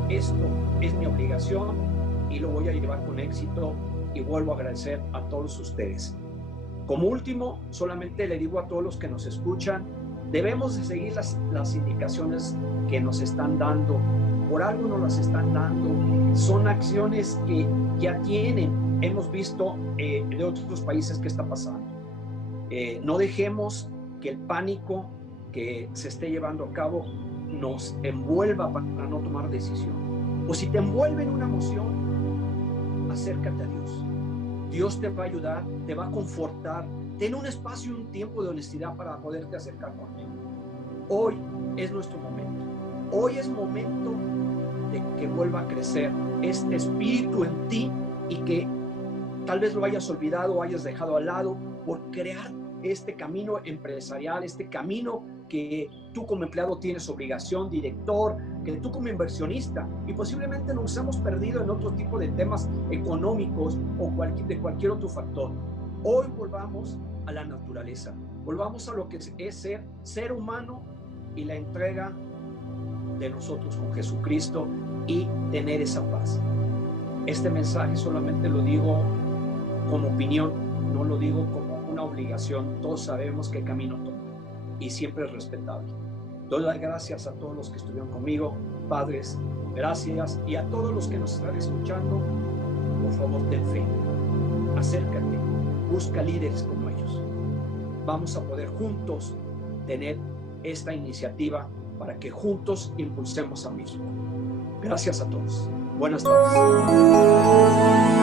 Esto es mi obligación y lo voy a llevar con éxito, y vuelvo a agradecer a todos ustedes. Como último, solamente le digo a todos los que nos escuchan, debemos de seguir las indicaciones que nos están dando. Por algo nos las están dando. Son acciones que ya hemos visto de otros países que está pasando. No dejemos que el pánico que se esté llevando a cabo nos envuelva para no tomar decisión. O si te envuelve en una emoción, acércate a Dios. Dios te va a ayudar, te va a confortar. Ten un espacio y un tiempo de honestidad para poderte acercar con Él. Hoy es nuestro momento. Hoy es momento de que vuelva a crecer este espíritu en ti y que tal vez lo hayas olvidado o hayas dejado al lado por crear este camino empresarial, este camino que tú como empleado tienes obligación, director, que tú como inversionista, y posiblemente nos hemos perdido en otro tipo de temas económicos o de cualquier otro factor. Hoy volvamos a la naturaleza, volvamos a lo que es ser humano y la entrega de nosotros con Jesucristo y tener esa paz. Este mensaje solamente lo digo como opinión, no lo digo como una obligación. Todos sabemos qué camino tomar y siempre es respetable. Doy las gracias a todos los que estuvieron conmigo, padres, gracias, y a todos los que nos están escuchando. Por favor, ten fe, acércate, busca líderes como ellos. Vamos a poder juntos tener esta iniciativa para que juntos impulsemos a México. Gracias a todos. Buenas tardes.